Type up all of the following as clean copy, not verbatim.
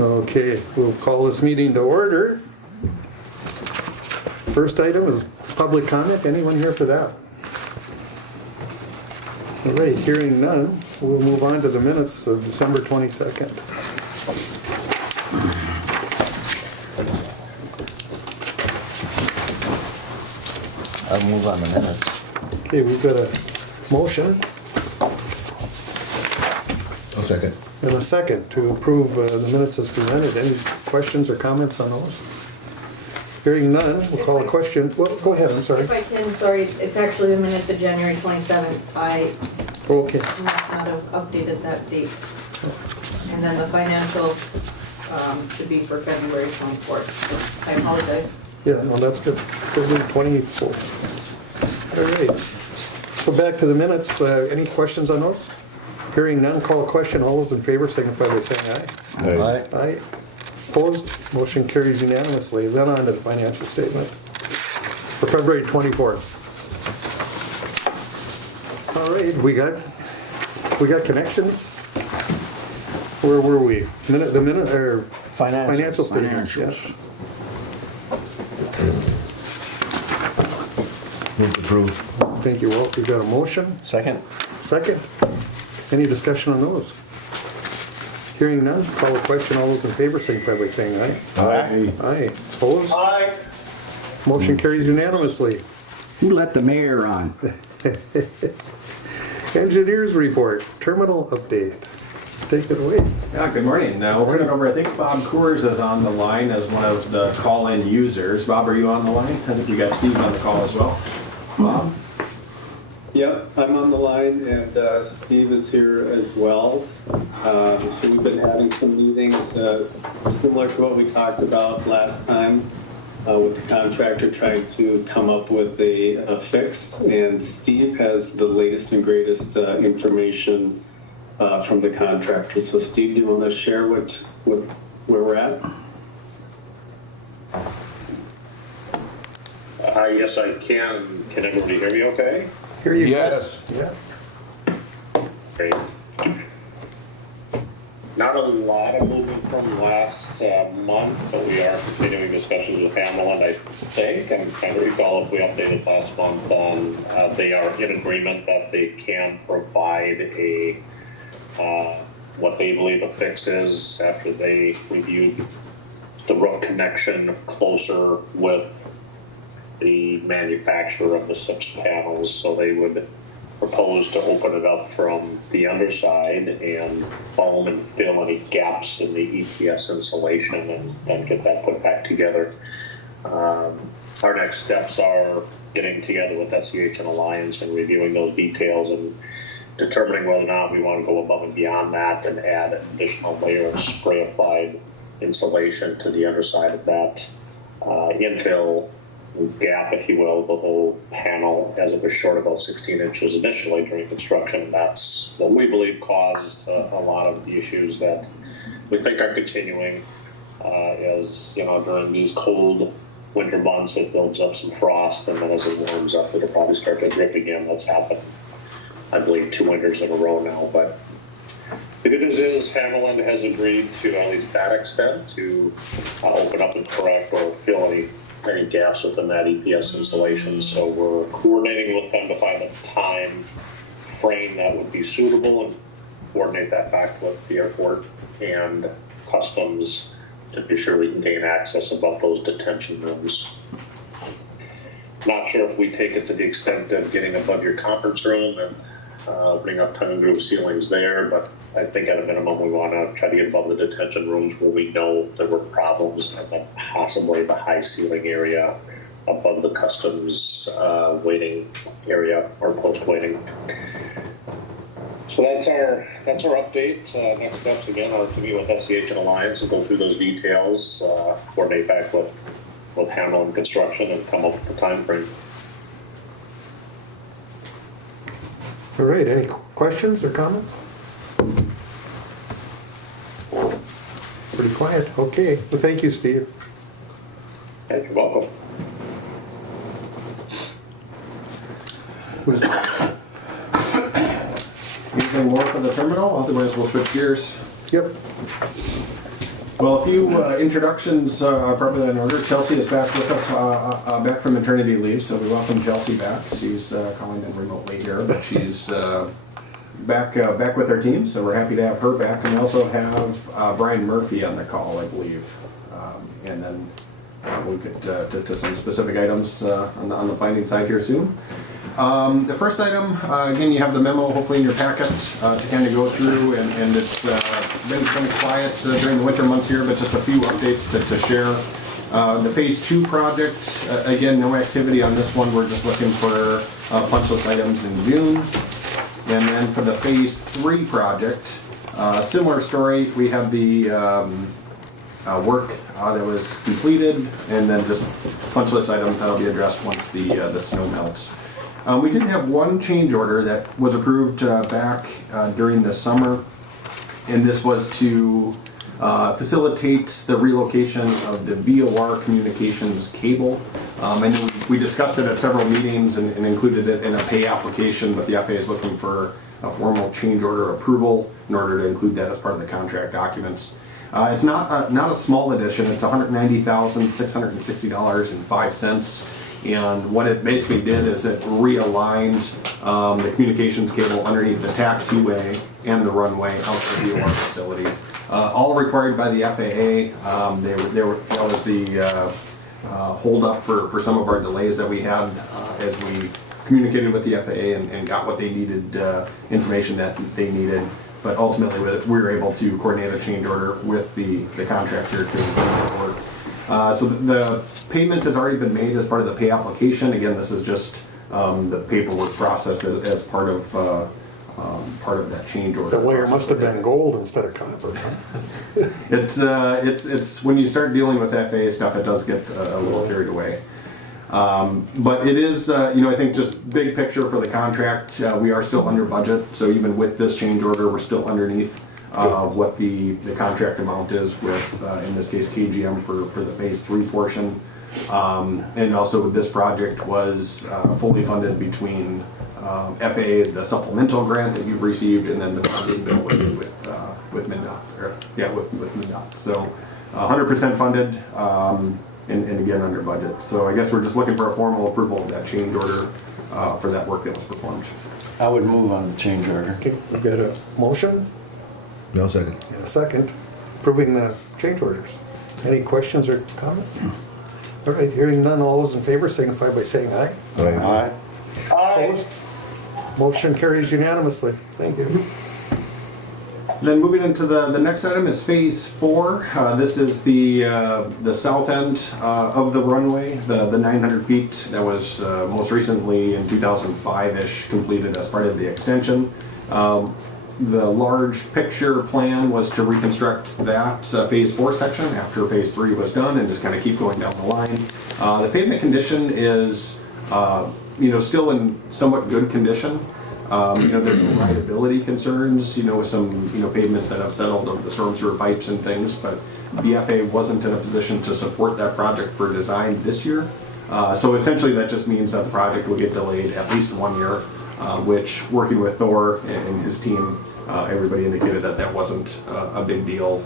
Okay, we'll call this meeting to order. First item is public comment. Anyone here for that? All right, hearing none, we'll move on to the minutes of December 22nd. I'll move on the minutes. Okay, we've got a motion I'll second. and a second to approve the minutes as presented. Any questions or comments on those? Hearing none, we'll call a question. Well, go ahead, I'm sorry. If I can, sorry, it's actually the minutes of January 27th. I Okay. must not have updated that date. And then the financial should be for February 24th. I apologize. Yeah, no, that's good. February 24th. All right. So back to the minutes. Any questions on those? Hearing none, call a question. All those in favor signify by saying aye. Aye. Aye. Opposed? Motion carries unanimously. Then on to the financial statement for February 24th. All right, we got connections. Where were we? The minute or financial statements? Yeah. Move to approve. Thank you, Walt. We've got a motion. Second? Second. Any discussion on those? Hearing none, call a question. All those in favor signify by saying aye. Aye. Aye. Opposed? Aye. Motion carries unanimously. Who let the mayor on? Engineers report, terminal update. Take it away. Yeah, good morning. We're gonna go over, I think Bob Coors is on the line as one of the call-in users. Bob, are you on the line? I think we got Steve on the call as well. Bob? Yep, I'm on the line, and Steve is here as well. So we've been having some meetings similar to what we talked about last time with the contractor trying to come up with a fix. And Steve has the latest and greatest information from the contractor. So Steve, do you want to share where we're at? Yes, I can. Can everybody hear me okay? Hear you. Yes. Yeah. Great. Not a lot of movement from last month, but we are continuing discussions with Hamlin, I think. I'm trying to recall if we updated last month on they are in agreement that they can provide a what they believe a fix is after they reviewed the roof connection closer with the manufacturer of the 6 panels, so they would propose to open it up from the underside and foam and fill any gaps in the EPS insulation and then get that put back together. Our next steps are getting together with Aviation Alliance and reviewing those details and determining whether or not we want to go above and beyond that and add an additional layer of spray applied insulation to the underside of that Int'l gap, if you will, the whole panel, as it was short about 16 inches initially during construction. And that's what we believe caused a lot of the issues that we think are continuing. As you know, during these cold winter months, it builds up some frost, and then as it warms up, it'll probably start to drip again. That's happened, I believe, 2 winters in a row now. But the good news is Hamlin has agreed to, at least that extent, to open up and correct or fill any gaps within that EPS insulation. So we're coordinating with them to find a time frame that would be suitable and coordinate that back with the airport and customs to be sure we can gain access above those detention rooms. Not sure if we take it to the extent of getting above your conference room and opening up tongue and groove ceilings there, but I think at a minimum we want to try to get above the detention rooms where we know there were problems, and then possibly the high ceiling area above the customs waiting area or post waiting. So that's our update. Next steps again are to meet with Aviation Alliance and go through those details, coordinate back with Hamlin Construction and come up with the time frame. All right, any questions or comments? Pretty quiet. Okay, well, thank you, Steve. You're welcome. Anything more for the terminal? Otherwise, we'll switch gears. Yep. Well, a few introductions are probably in order. Chelsea is back with us, back from maternity leave, so we welcome Chelsea back. She's calling in remotely here, but she's back with our team, so we're happy to have her back. And we also have Brian Murphy on the call, I believe. And then we'll get to some specific items on the planning side here soon. The first item, again, you have the memo hopefully in your packet to kind of go through, and it's been kind of quiet during the winter months here, but just a few updates to share. The Phase 2 project, again, no activity on this one. We're just looking for punch list items in June. And then for the Phase 3 project, similar story. We have the work that was completed, and then just punch list items that'll be addressed once the snow melts. We did have one change order that was approved back during the summer, and this was to facilitate the relocation of the VOR communications cable. I know we discussed it at several meetings and included it in a pay application, but the FAA is looking for a formal change order approval in order to include that as part of the contract documents. It's not a small addition. It's $190,660.05. And what it basically did is it realigned the communications cable underneath the taxiway and the runway out to the VOR facility. All required by the FAA. That was the hold up for some of our delays that we had as we communicated with the FAA and got what they needed, information that they needed. But ultimately, we were able to coordinate a change order with the contractor to move forward. So the payment has already been made as part of the pay application. Again, this is just the paperwork process as part of that change order. The wire must have been gold instead of copper. Huh? It's when you start dealing with FAA stuff, it does get a little carried away. But it is, I think just big picture for the contract, we are still under budget. So even with this change order, we're still underneath what the contract amount is with, in this case, KGM for the Phase 3 portion. And also this project was fully funded between FAA, the supplemental grant that you've received, and then the funding bill with MnDOT. With MnDOT. So 100% funded, and again under budget. So I guess we're just looking for a formal approval of that change order for that work that was performed. I would move on the change order. Okay, we've got a motion No second. and a second approving the change orders. Any questions or comments? All right, hearing none, all those in favor signify by saying aye. Aye. Opposed? Motion carries unanimously. Thank you. Then moving into the next item is Phase 4. This is the south end of the runway, the 900 feet that was most recently in 2005-ish completed as part of the extension. The large picture plan was to reconstruct that Phase 4 section after Phase 3 was done and just kind of keep going down the line. The pavement condition is still in somewhat good condition. There's some rideability concerns, with some, pavements that have settled over the storm sewer pipes and things, but the FAA wasn't in a position to support that project for design this year. So essentially that just means that the project will get delayed at least 1 year, which, working with Thor and his team, everybody indicated that wasn't a big deal,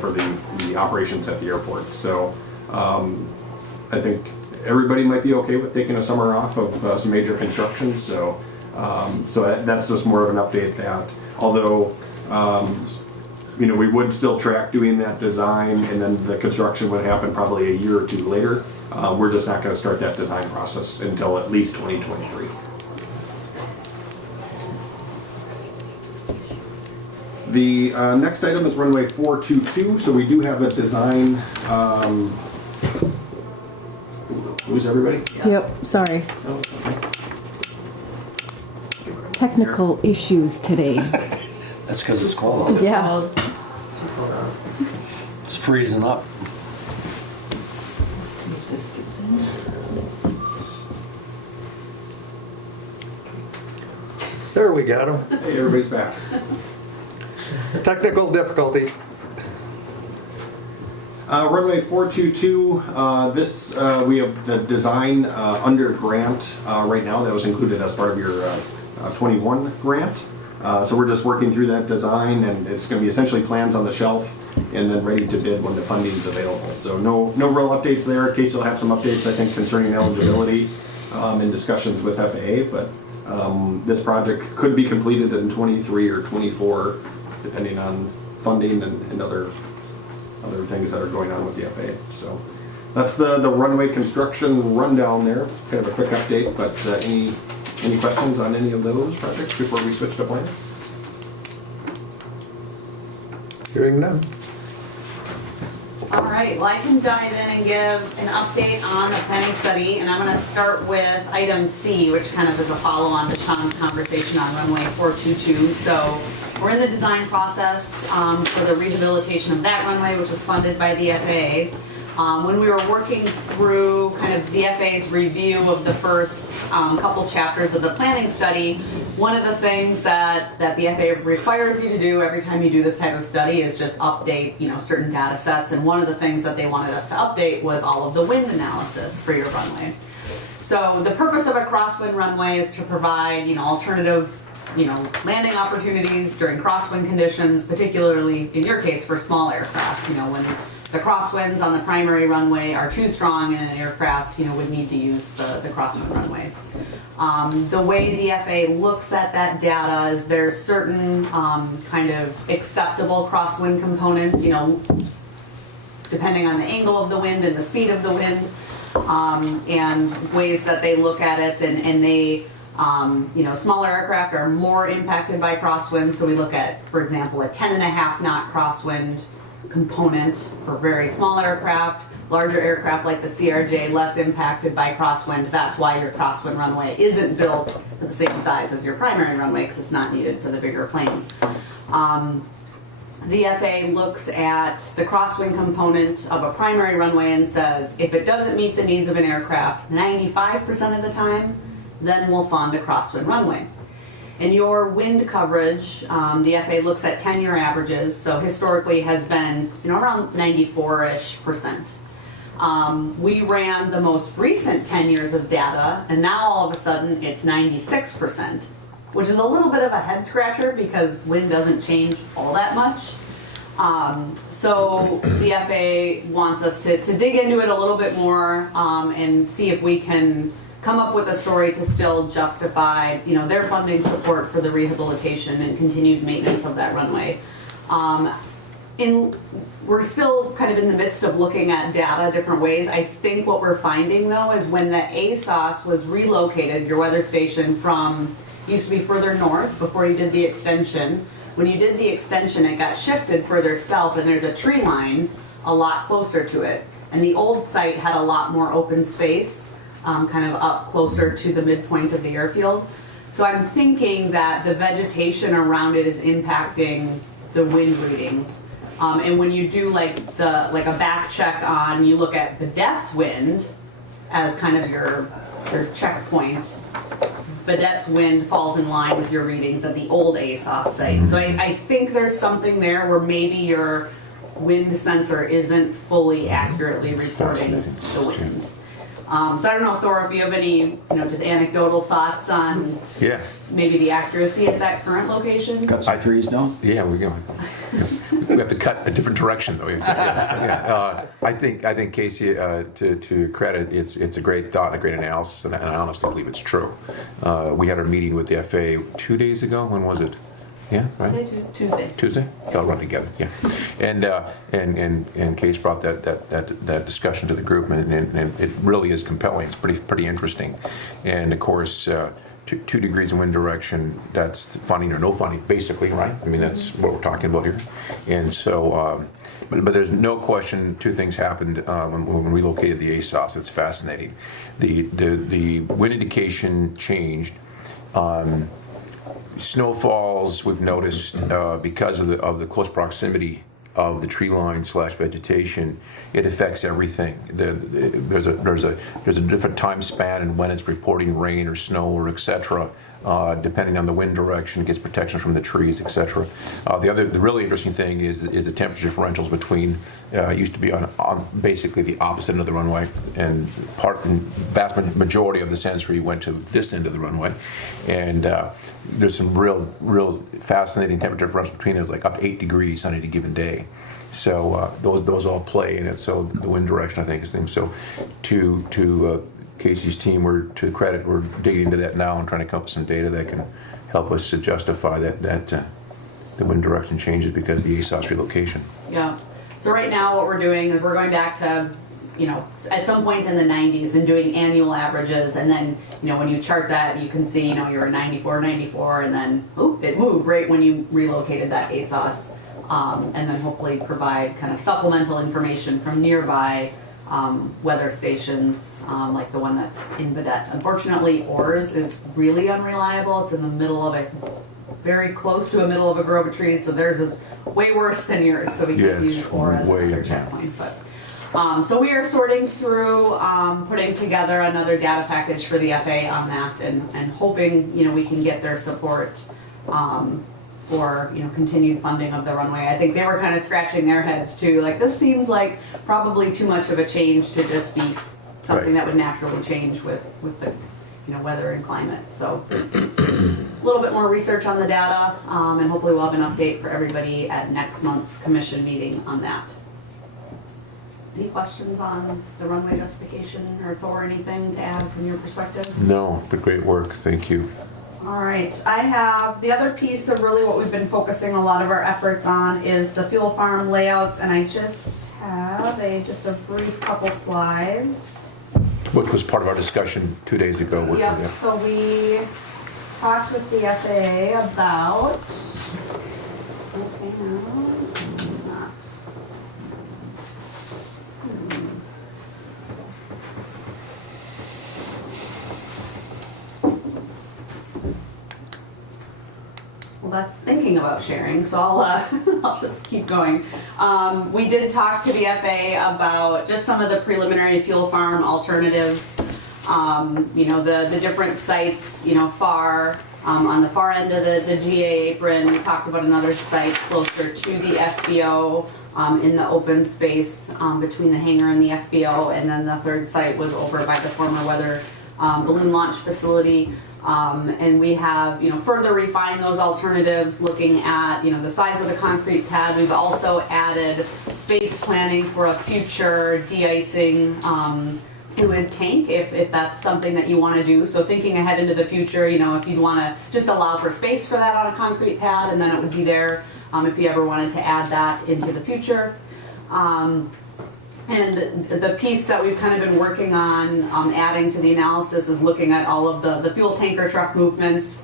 for the operations at the airport. So I think everybody might be okay with taking a summer off of some major construction. So that's just more of an update that, although, we would still track doing that design, and then the construction would happen probably a year or two later. We're just not going to start that design process until at least 2023. The next item is runway 422. So we do have a design. Who's everybody? Yep, sorry. Oh, okay. Technical issues today. That's because it's cold. Yeah. It's freezing up. There we got him. Hey, everybody's back. Technical difficulty. Runway 422, we have the design under grant right now that was included as part of your 21 grant. So we're just working through that design, and it's going to be essentially plans on the shelf. and then ready to bid when the funding's available. So no real updates there. Casey will have some updates, I think, concerning eligibility in discussions with FAA, but this project could be completed in 23 or 24, depending on funding and other things that are going on with the FAA. So that's the runway construction rundown there. Kind of a quick update, but any questions on any of those projects before we switch to plan? Hearing none. All right, well, I can dive in and give an update on the planning study, and I'm going to start with item C, which kind of is a follow-on to Sean's conversation on runway 422. So we're in the design process for the rehabilitation of that runway, which is funded by the FAA. When we were working through kind of the FAA's review of the first couple chapters of the planning study, one of the things that the FAA requires you to do every time you do this type of study is just update, certain data sets. And one of the things that they wanted us to update was all of the wind analysis for your runway. So the purpose of a crosswind runway is to provide, alternative, landing opportunities during crosswind conditions, particularly in your case for small aircraft, when the crosswinds on the primary runway are too strong and an aircraft, would need to use the crosswind runway. The way the FAA looks at that data is there's certain kind of acceptable crosswind components, depending on the angle of the wind and the speed of the wind, and ways that they look at it, and they, smaller aircraft are more impacted by crosswinds. So we look at, for example, a 10.5 knot crosswind component for very small aircraft. Larger aircraft like the CRJ, less impacted by crosswind. That's why your crosswind runway isn't built to the same size as your primary runway, because it's not needed for the bigger planes. The FAA looks at the crosswind component of a primary runway and says, if it doesn't meet the needs of an aircraft 95% of the time, then we'll fund a crosswind runway. And your wind coverage, the FAA looks at 10-year averages, so historically has been around 94-ish%. We ran the most recent 10 years of data, and now all of a sudden it's 96%, which is a little bit of a head scratcher because wind doesn't change all that much. So the FAA wants us to dig into it a little bit more and see if we can come up with a story to still justify, their funding support for the rehabilitation and continued maintenance of that runway. We're still kind of in the midst of looking at data different ways. I think what we're finding though is when the ASOS was relocated, your weather station used to be further north before you did the extension. When you did the extension, it got shifted further south, and there's a tree line a lot closer to it. And the old site had a lot more open space, kind of up closer to the midpoint of the airfield. So I'm thinking that the vegetation around it is impacting the wind readings. And when you do like a back check on, you look at Vedette's wind as kind of your checkpoint. Vedette's wind falls in line with your readings at the old ASOS site. So I think there's something there where maybe your wind sensor isn't fully accurately reporting the wind. So I don't know, Thor, if you have any, just anecdotal thoughts on maybe the accuracy at that current location? Cut some trees down? Yeah, we have to cut a different direction, though. I think Casey, to credit, it's a great thought and a great analysis, and I honestly believe it's true. We had our meeting with the FAA 2 days ago. When was it? Yeah, right. Tuesday. They'll run together. Yeah, and Case brought that discussion to the group, and it really is compelling. It's pretty interesting, and of course. 2 degrees in wind direction, that's funding or no funding, basically, right? I mean, that's what we're talking about here. And so, but there's no question 2 things happened when we relocated the ASOS. It's fascinating. The wind indication changed. Snowfalls, we've noticed, because of the close proximity of the tree line / vegetation, it affects everything. There's a different time span and when it's reporting rain or snow or etc. depending on the wind direction, it gets protection from the trees, etc. The really interesting thing is the temperature differentials between, it used to be on basically the opposite end of the runway, and vast majority of the sensory went to this end of the runway, and there's some real fascinating temperature differentials between those, like up to 8 degrees on any given day. So those all play in it. So the wind direction, I think, is things. So to Casey's team, we're digging into that now and trying to come up with some data that can help us to justify that the wind direction changes because of the ASOS relocation. Yeah. So right now what we're doing is we're going back to, at some point in the 90s and doing annual averages, and then, when you chart that, you can see, you're 94, and then, it moved right when you relocated that ASOS, and then hopefully provide kind of supplemental information from nearby weather stations, like the one that's in Vedette. Unfortunately, Oars is really unreliable. It's in the middle of very close to a middle of a grove of trees, so theirs is way worse than yours, so we can't use Oar as another checkpoint. But so we are sorting through, putting together another data package for the FAA on that, and hoping we can get their support for continued funding of the runway. I think they were kind of scratching their heads too. Like, this seems like probably too much of a change to just be something that would naturally change with the weather and climate. So a little bit more research on the data, and hopefully we'll have an update for everybody at next month's commission meeting on that. Any questions on the runway justification, or Thor, anything to add from your perspective? No, but great work. Thank you. All right, I have the other piece of really what we've been focusing a lot of our efforts on is the fuel farm layouts, and I just have just a brief couple slides. Which was part of our discussion 2 days ago. Yep, so we talked with the FAA about, okay, no, it's not. Well, that's thinking about sharing, so I'll just keep going. We did talk to the FAA about just some of the preliminary fuel farm alternatives. The different sites, far on the far end of the GA apron. We talked about another site closer to the FBO in the open space between the hangar and the FBO, and then the third site was over by the former weather balloon launch facility. And we have, further refined those alternatives, looking at, the size of the concrete pad. We've also added space planning for a future de-icing fluid tank, if that's something that you want to do. So thinking ahead into the future, if you'd want to just allow for space for that on a concrete pad, and then it would be there if you ever wanted to add that into the future. And the piece that we've kind of been working on adding to the analysis is looking at all of the fuel tanker truck movements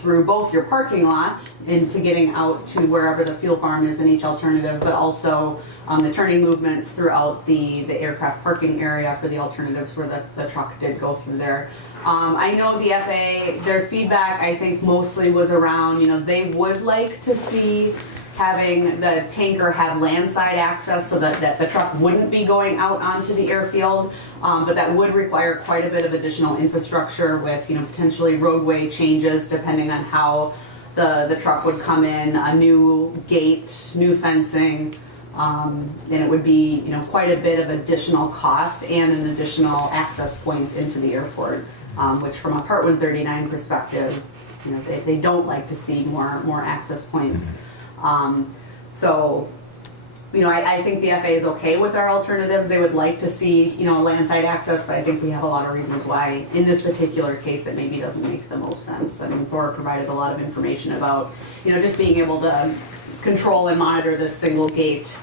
through both your parking lot into getting out to wherever the fuel farm is in each alternative, but also the turning movements throughout the aircraft parking area for the alternatives where the truck did go through there. I know the FAA, their feedback I think mostly was around, they would like to see having the tanker have landside access so that the truck wouldn't be going out onto the airfield, but that would require quite a bit of additional infrastructure with potentially roadway changes depending on how the truck would come in, a new gate, new fencing, and it would be quite a bit of additional cost and an additional access point into the airport, which from a Part 139 perspective, they don't like to see more access points. I think the FAA is okay with our alternatives. They would like to see, landside access, but I think we have a lot of reasons why, in this particular case, it maybe doesn't make the most sense. I mean, Thor provided a lot of information about, just being able to control and monitor this single gate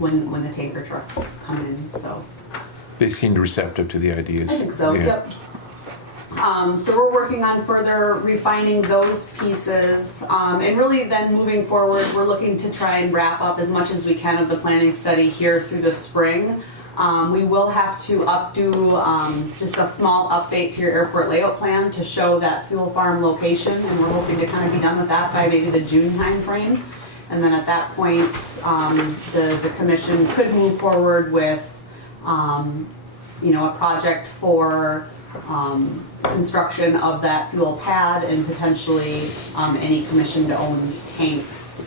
when the tanker trucks come in. So They seemed receptive to the ideas. I think so. Yeah. Yep. So we're working on further refining those pieces, and really then moving forward, we're looking to try and wrap up as much as we can of the planning study here through the spring. We will have to updo just a small update to your airport layout plan to show that fuel farm location, and we're hoping to kind of be done with that by maybe the June timeframe. And then at that point, the commission could move forward with, a project for construction of that fuel pad and potentially any commission-owned tanks,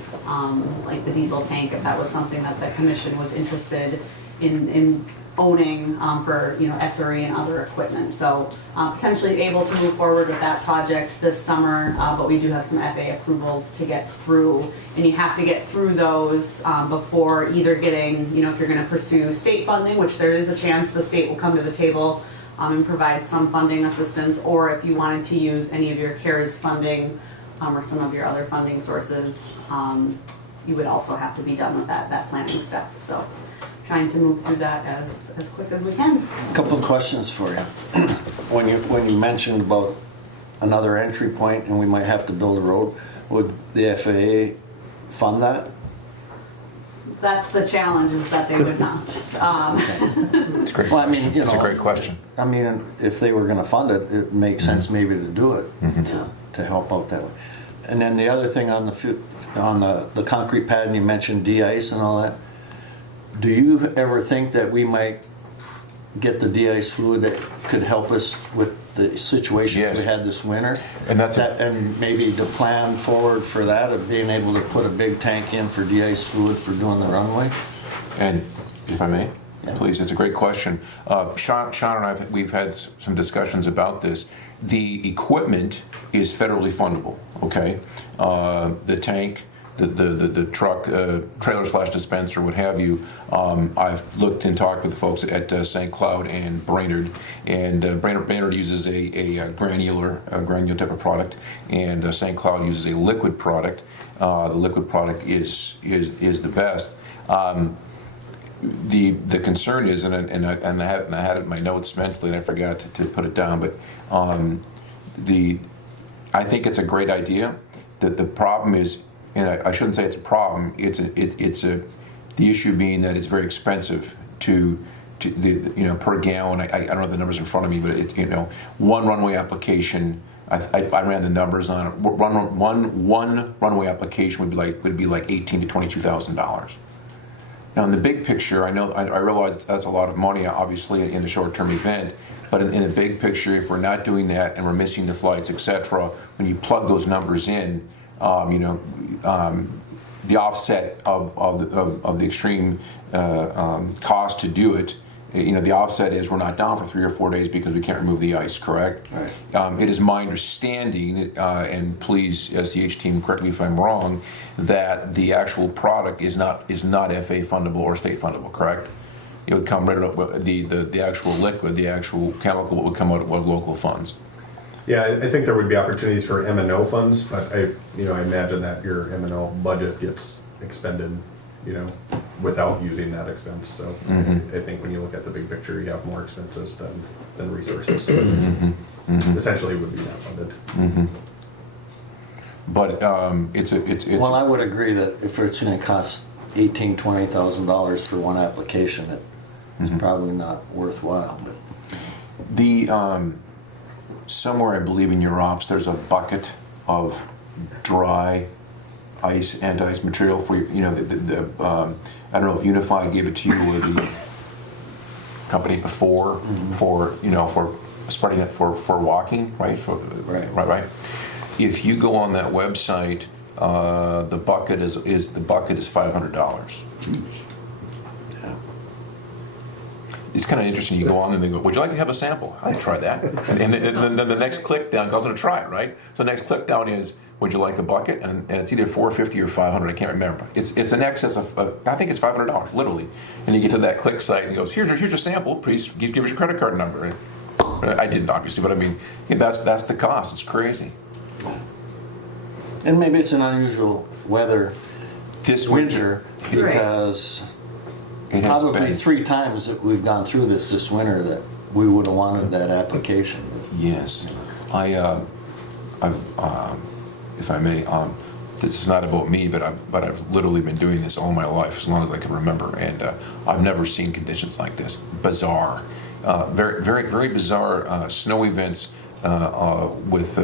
like the diesel tank, if that was something that the commission was interested in owning for SRE and other equipment. So potentially able to move forward with that project this summer, but we do have some FAA approvals to get through, and you have to get through those before either getting, if you're going to pursue state funding, which there is a chance the state will come to the table and provide some funding assistance, or if you wanted to use any of your CARES funding or some of your other funding sources, you would also have to be done with that planning step. So trying to move through that as quick as we can. Couple of questions for you. When you mentioned about another entry point and we might have to build a road, would the FAA fund that? That's the challenge, is that they would not. It's a great Well, I mean, question. It's a great question. I mean, if they were going to fund it, it makes sense maybe to do it to help out that way. And then the other thing on the concrete pad, and you mentioned de-ice and all that. Do you ever think that we might get the de-ice fluid that could help us with the situations we had this winter? And and maybe to plan forward for that, of being able to put a big tank in for de-ice fluid for doing the runway? And if I may, please, it's a great question. Sean and I, we've had some discussions about this. The equipment is federally fundable, okay? The tank, the truck, trailer / dispenser, what have you. I've looked and talked with the folks at St. Cloud and Brainerd, and Brainerd uses a granular type of product, and St. Cloud uses a liquid product. The liquid product is the best. The concern is, and I had it in my notes mentally, and I forgot to put it down, but I think it's a great idea. The problem is, and I shouldn't say it's a problem. The issue being that it's very expensive to per gallon. I don't have the numbers in front of me, but one runway application. I ran the numbers on it. One runway application would be like $18,000 to $22,000. Now, in the big picture, I realize that's a lot of money, obviously, in a short-term event. But in the big picture, if we're not doing that and we're missing the flights, etc., when you plug those numbers in, the offset of the extreme cost to do it, the offset is we're not down for 3 or 4 days because we can't remove the ice, correct? Right. It is my understanding, and please, SDH team, correct me if I'm wrong, that the actual product is not FA fundable or state fundable, correct? It would come right up with the actual liquid, the actual chemical would come out of local funds. Yeah, I think there would be opportunities for M&O funds, but I imagine that your M&O budget gets expended, without using that expense. So I think when you look at the big picture, you have more expenses than resources. Essentially, it would be not funded. But it's. Well, I would agree that if it's going to cost $18,000 to $20,000 for one application, it's probably not worthwhile. But somewhere, I believe, in your ops, there's a bucket of dry ice, anti-ice material for I don't know if Unify gave it to you or the company before for spreading it for walking, right? Right. If you go on that website, the bucket is $500. It's kind of interesting. You go on and they go, "Would you like to have a sample?" I'll try that. And then the next click down, I was going to try it, right? So the next click down is, "Would you like a bucket?" And it's either $450 or $500. I can't remember. It's in excess of I think it's $500 literally. And you get to that click site and it goes, "Here's your sample. Please give us your credit card number." And I didn't obviously, but I mean that's the cost. It's crazy. And maybe it's an unusual weather this winter because. Probably 3 times that we've gone through this winter that we would have wanted that application. Yes, I've if I may, this is not about me, but I've literally been doing this all my life, as long as I can remember, and I've never seen conditions like this. Bizarre, very, very, very bizarre snow events with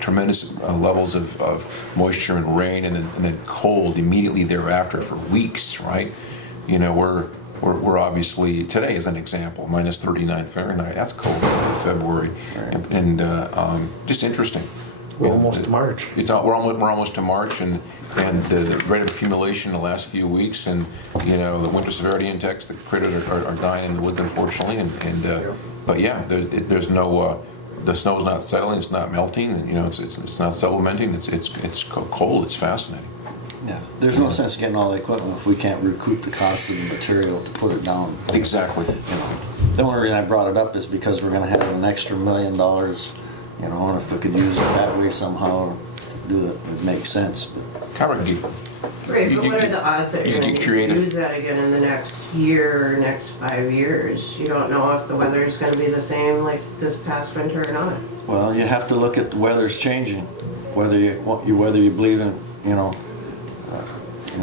tremendous levels of moisture and rain, and then cold immediately thereafter for weeks, right? we're obviously, today is an example, minus 39 Fahrenheit, that's cold in February, and just interesting. We're almost to March. We're almost to March, and the rate of accumulation the last few weeks, and the winter severity index, the critters are dying in the woods, unfortunately, but yeah, there's no the snow's not settling, it's not melting, and it's not supplementing, it's cold, it's fascinating. Yeah, there's no sense getting all the equipment if we can't recoup the cost of the material to put it down. Exactly. The only reason I brought it up is because we're going to have an extra $1 million, and if we could use it that way somehow to do it, it makes sense. But Karen, Right, but what are the odds that you you're going get to creative. use that again in the next year or next 5 years? You don't know if the weather is going to be the same like this past winter or not. well, you have to look at the weather's changing, whether you believe in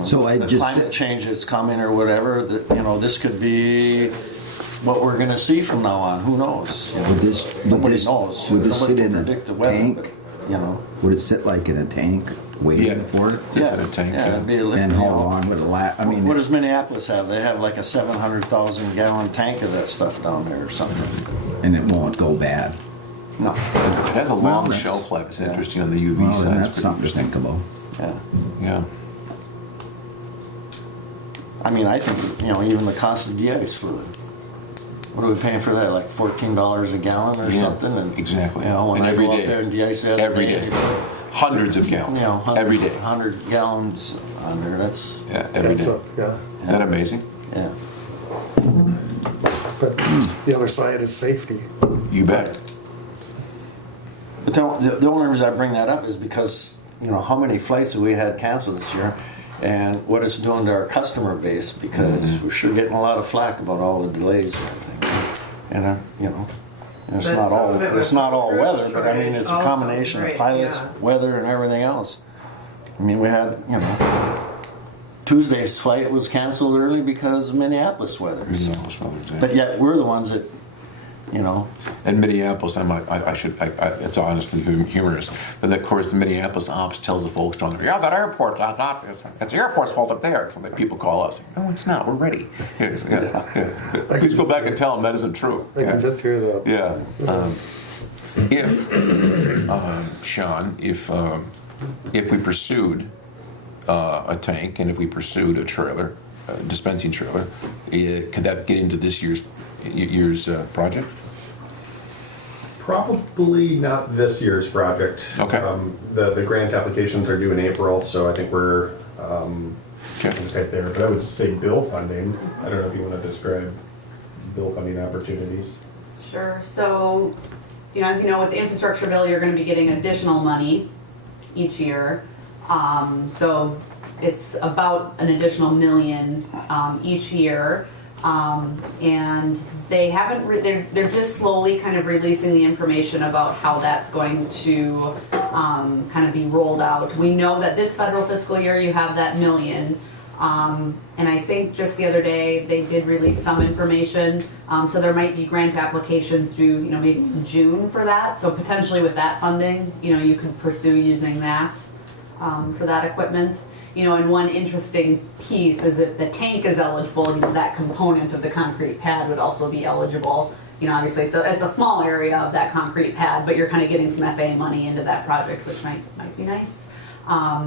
So I the just climate change that's coming or whatever. That this could be what we're going to see from now on. Who knows? Nobody knows. Would this Nobody sit can in a predict the weather, tank? but, Would it sit like in a tank waiting for it? Sits in a tank, Yeah, it'd be a And how long would it last? I mean, what does Minneapolis have? They have like a 700,000 gallon tank of that stuff down there or something. and it won't go bad. No. It has a long that's- shelf life. It's interesting on the UV Well, side. then It's that's pretty something to interesting. think about. Yeah. Yeah. I mean, I think even the cost of de-ice fluid. What are we paying for that? Like $14 a gallon or Yeah, something? And exactly. when And I every go day. out there and de-ice the other Every day, day. Hundreds of gallons. Every day. 100 gallons on there. That's Yeah, every Adds day. up, yeah. Isn't that amazing? yeah. But the other side is safety. You bet. But the only reason I bring that up is because how many flights have we had canceled this year, and what it's doing to our customer base, because we're sure getting a lot of flack about all the delays and everything. And it's But not some all of it was weather, cruise, but I mean right, it's a also, combination right, of pilots, yeah. weather, and everything else. I mean, we had Tuesday's flight was canceled early because of Minneapolis weather. So. But yet we're the ones that And Minneapolis, it's honestly humorous. But of course, the Minneapolis ops tells the folks down there, yeah, that airport, it's the airport's fault up there. So people call us, no, it's not, we're ready. Please go back and tell them that isn't true. I can just hear that. Yeah. Sean, if we pursued a tank and if we pursued a trailer, dispensing trailer, could that get into this year's project? Probably not this year's project. Okay. The grant applications are due in April, so I think we're Okay. right there. But I would say bill funding. I don't know if you want to describe bill funding opportunities. Sure. So, as you know, with the infrastructure bill, you're going to be getting additional money each year. So it's about an additional $1 million each year. And they haven't, they're just slowly kind of releasing the information about how that's going to kind of be rolled out. We know that this federal fiscal year you have that $1 million. And I think just the other day they did release some information. So there might be grant applications due, maybe in June for that. So potentially with that funding, you could pursue using that for that equipment. And one interesting piece is if the tank is eligible, that component of the concrete pad would also be eligible. Obviously it's a small area of that concrete pad, but you're kind of getting some FAA money into that project, which might be nice.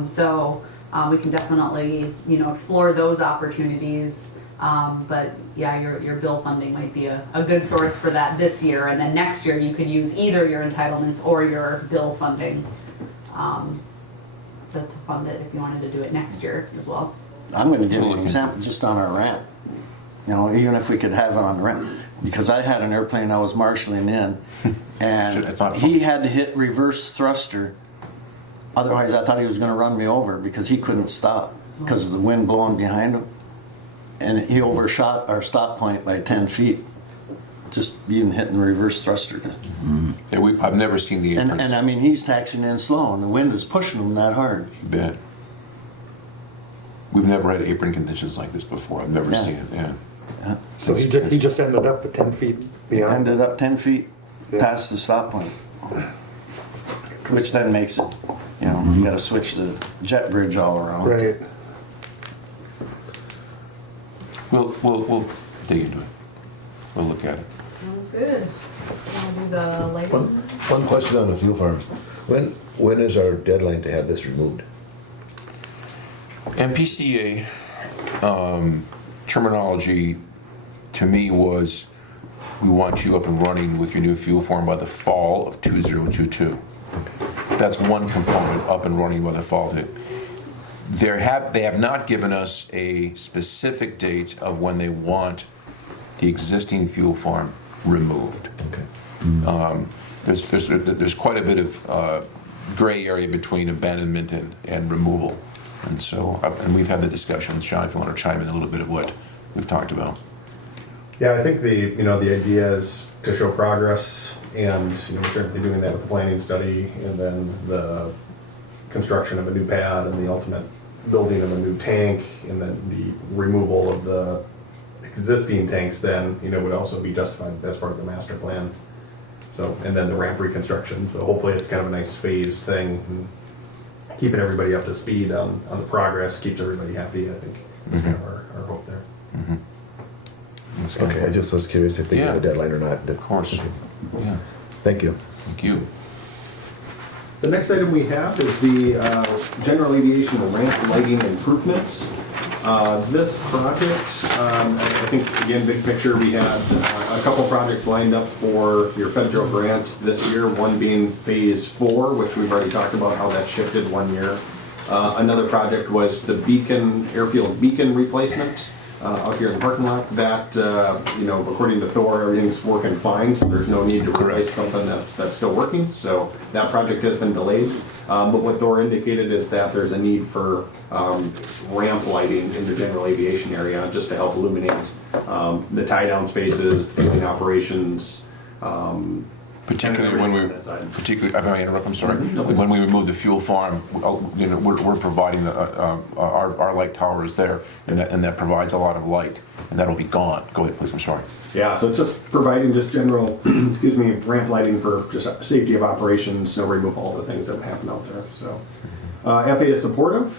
So we can definitely, explore those opportunities. But yeah, your bill funding might be a good source for that this year, and then next year you could use either your entitlements or your bill funding. To fund it if you wanted to do it next year as well. I'm going to give you an example just on our ramp. Even if we could have it on the ramp, because I had an airplane I was marshalling in, and he had to hit reverse thruster. Otherwise, I thought he was going to run me over because he couldn't stop because of the wind blowing behind him, and he overshot our stop point by 10 feet. Just being hit in the reverse thruster. Yeah, I've never seen the aprons. And I mean, he's taxiing in slow, and the wind is pushing him that hard. Bet. We've never had apron conditions like this before. I've never seen it. Yeah. So he just ended up at 10 feet beyond. Ended up 10 feet past the stop point, which then makes it, you got to switch the jet bridge all around. Right. We'll dig into it. We'll look at it. Sounds good. Want to do the lighting? One question on the fuel farms. When is our deadline to have this removed? MPCA terminology to me was, we want you up and running with your new fuel farm by the fall of 2022. That's one component, up and running by the fall. They have not given us a specific date of when they want the existing fuel farm removed. Okay. There's quite a bit of gray area between abandonment and removal. And so, and we've had the discussions. Sean, if you want to chime in a little bit of what we've talked about. Yeah, I think the idea is to show progress, and we're certainly doing that with the planning study, and then the construction of a new pad, and the ultimate building of a new tank, and then the removal of the existing tanks. Then would also be justified as part of the master plan. So, and then the ramp reconstruction. So hopefully it's kind of a nice phased thing, and keeping everybody up to speed on the progress keeps everybody happy. I think is kind of our hope there. Mm-hmm. Okay, I just was curious if they Yeah. have a deadline or not. Of course. Okay. Yeah. Thank you. Thank you. The next item we have is the general aviation ramp lighting improvements. This project, I think, again, big picture, we had a couple projects lined up for your federal grant this year, one being phase 4, which we've already talked about how that shifted 1 year. Another project was the airfield beacon replacement out here in the parking lot. That, according to Thor, everything's working fine, so there's no need to replace something that's still working. So that project has been delayed. But what Thor indicated is that there's a need for ramp lighting in the general aviation area just to help illuminate the tie-down spaces, failing operations. Particularly when if I interrupt, I'm sorry. When we remove the fuel farm, we're providing our light tower is there, and that provides a lot of light, and that'll be gone. Go ahead, please. I'm sorry. Yeah, so it's just providing just general, ramp lighting for just safety of operations, snow removal, all the things that happen out there. So FAA is supportive.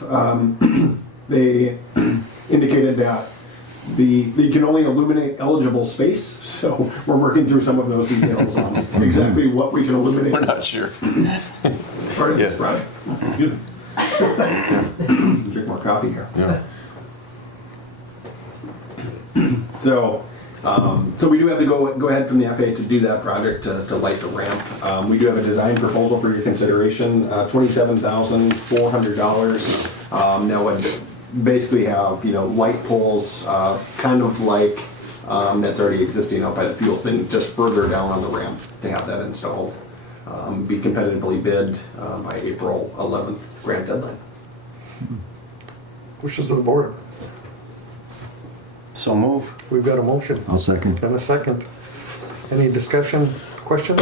They indicated that they can only illuminate eligible space, so we're working through some of those details on exactly what we can illuminate. We're not sure. Part of this project. Drink more coffee here. Yeah. So we do have to go ahead from the FAA to do that project to light the ramp. We do have a design proposal for your consideration, $27,400. Now would basically have light poles, kind of like that's already existing out by the fuel thing, just further down on the ramp to have that installed. Be competitively bid by April 11th, grant deadline. Wishes of the board. So move. We've got a motion I'll second. and a second. Any discussion, questions?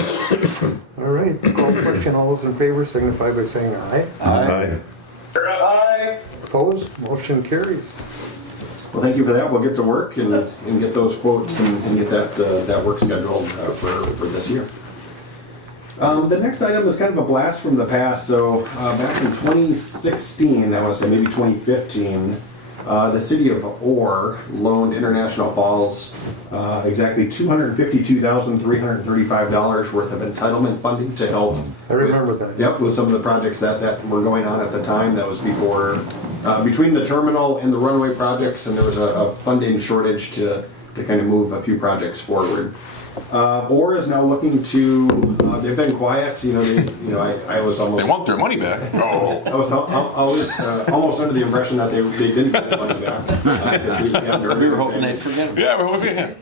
All right, call the question. All those in favor signify by saying aye. Aye. Aye. Opposed? Motion carries. Well, thank you for that. We'll get to work and get those quotes and get that work scheduled for this year. The next item is kind of a blast from the past. So back in 2016, I want to say maybe 2015, the city of Orr loaned International Falls exactly $252,335 worth of entitlement funding to help. I remember that. Yep, with some of the projects that were going on at the time. That was before, between the terminal and the runway projects, and there was a funding shortage to kind of move a few projects forward. Orr is now looking to. They've been quiet. I was almost. They want their money back. Oh. I was always almost under the impression that they didn't get the money back. We were hoping they'd forget. Yeah, we're hoping.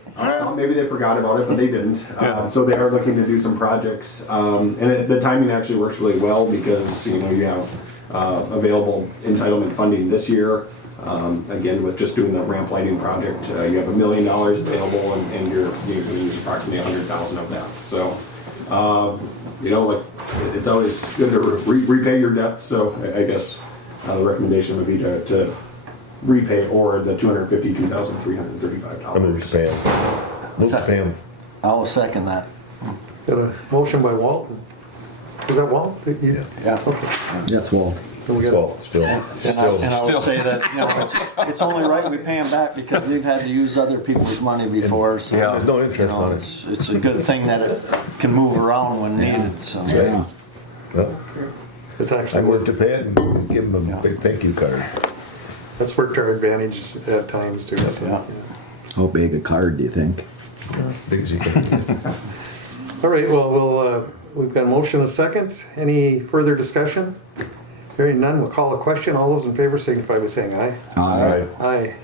Maybe they forgot about it, but they didn't. So they are looking to do some projects, and the timing actually works really well because you have available entitlement funding this year. Again, with just doing the ramp lighting project, you have $1 million available, and you're going to use approximately $100,000 of that. So, it's always good to repay your debt. So I guess the recommendation would be to repay or the $252,335. I'm going to pay him. Move to pay him. I'll second that. Got a motion by Walt. Was that Walt? Yeah. Yeah. Okay. That's Walt. So we It's got- fault, still. And I would say that, you know, it's only right we pay them back because we've had to use other people's money before, so. Yeah. There's no interest you know, on it. It's a good thing that it can move around when needed, so. That's right. Well, It's actually I'm willing to pay it and give them a big thank you card. that's worked to our advantage at times too. Yeah. How big a card do you think? Big as you can. All right, well, we've got a motion, a second. Any further discussion? Hearing none, we'll call a question. All those in favor signify by saying aye. Aye. Aye.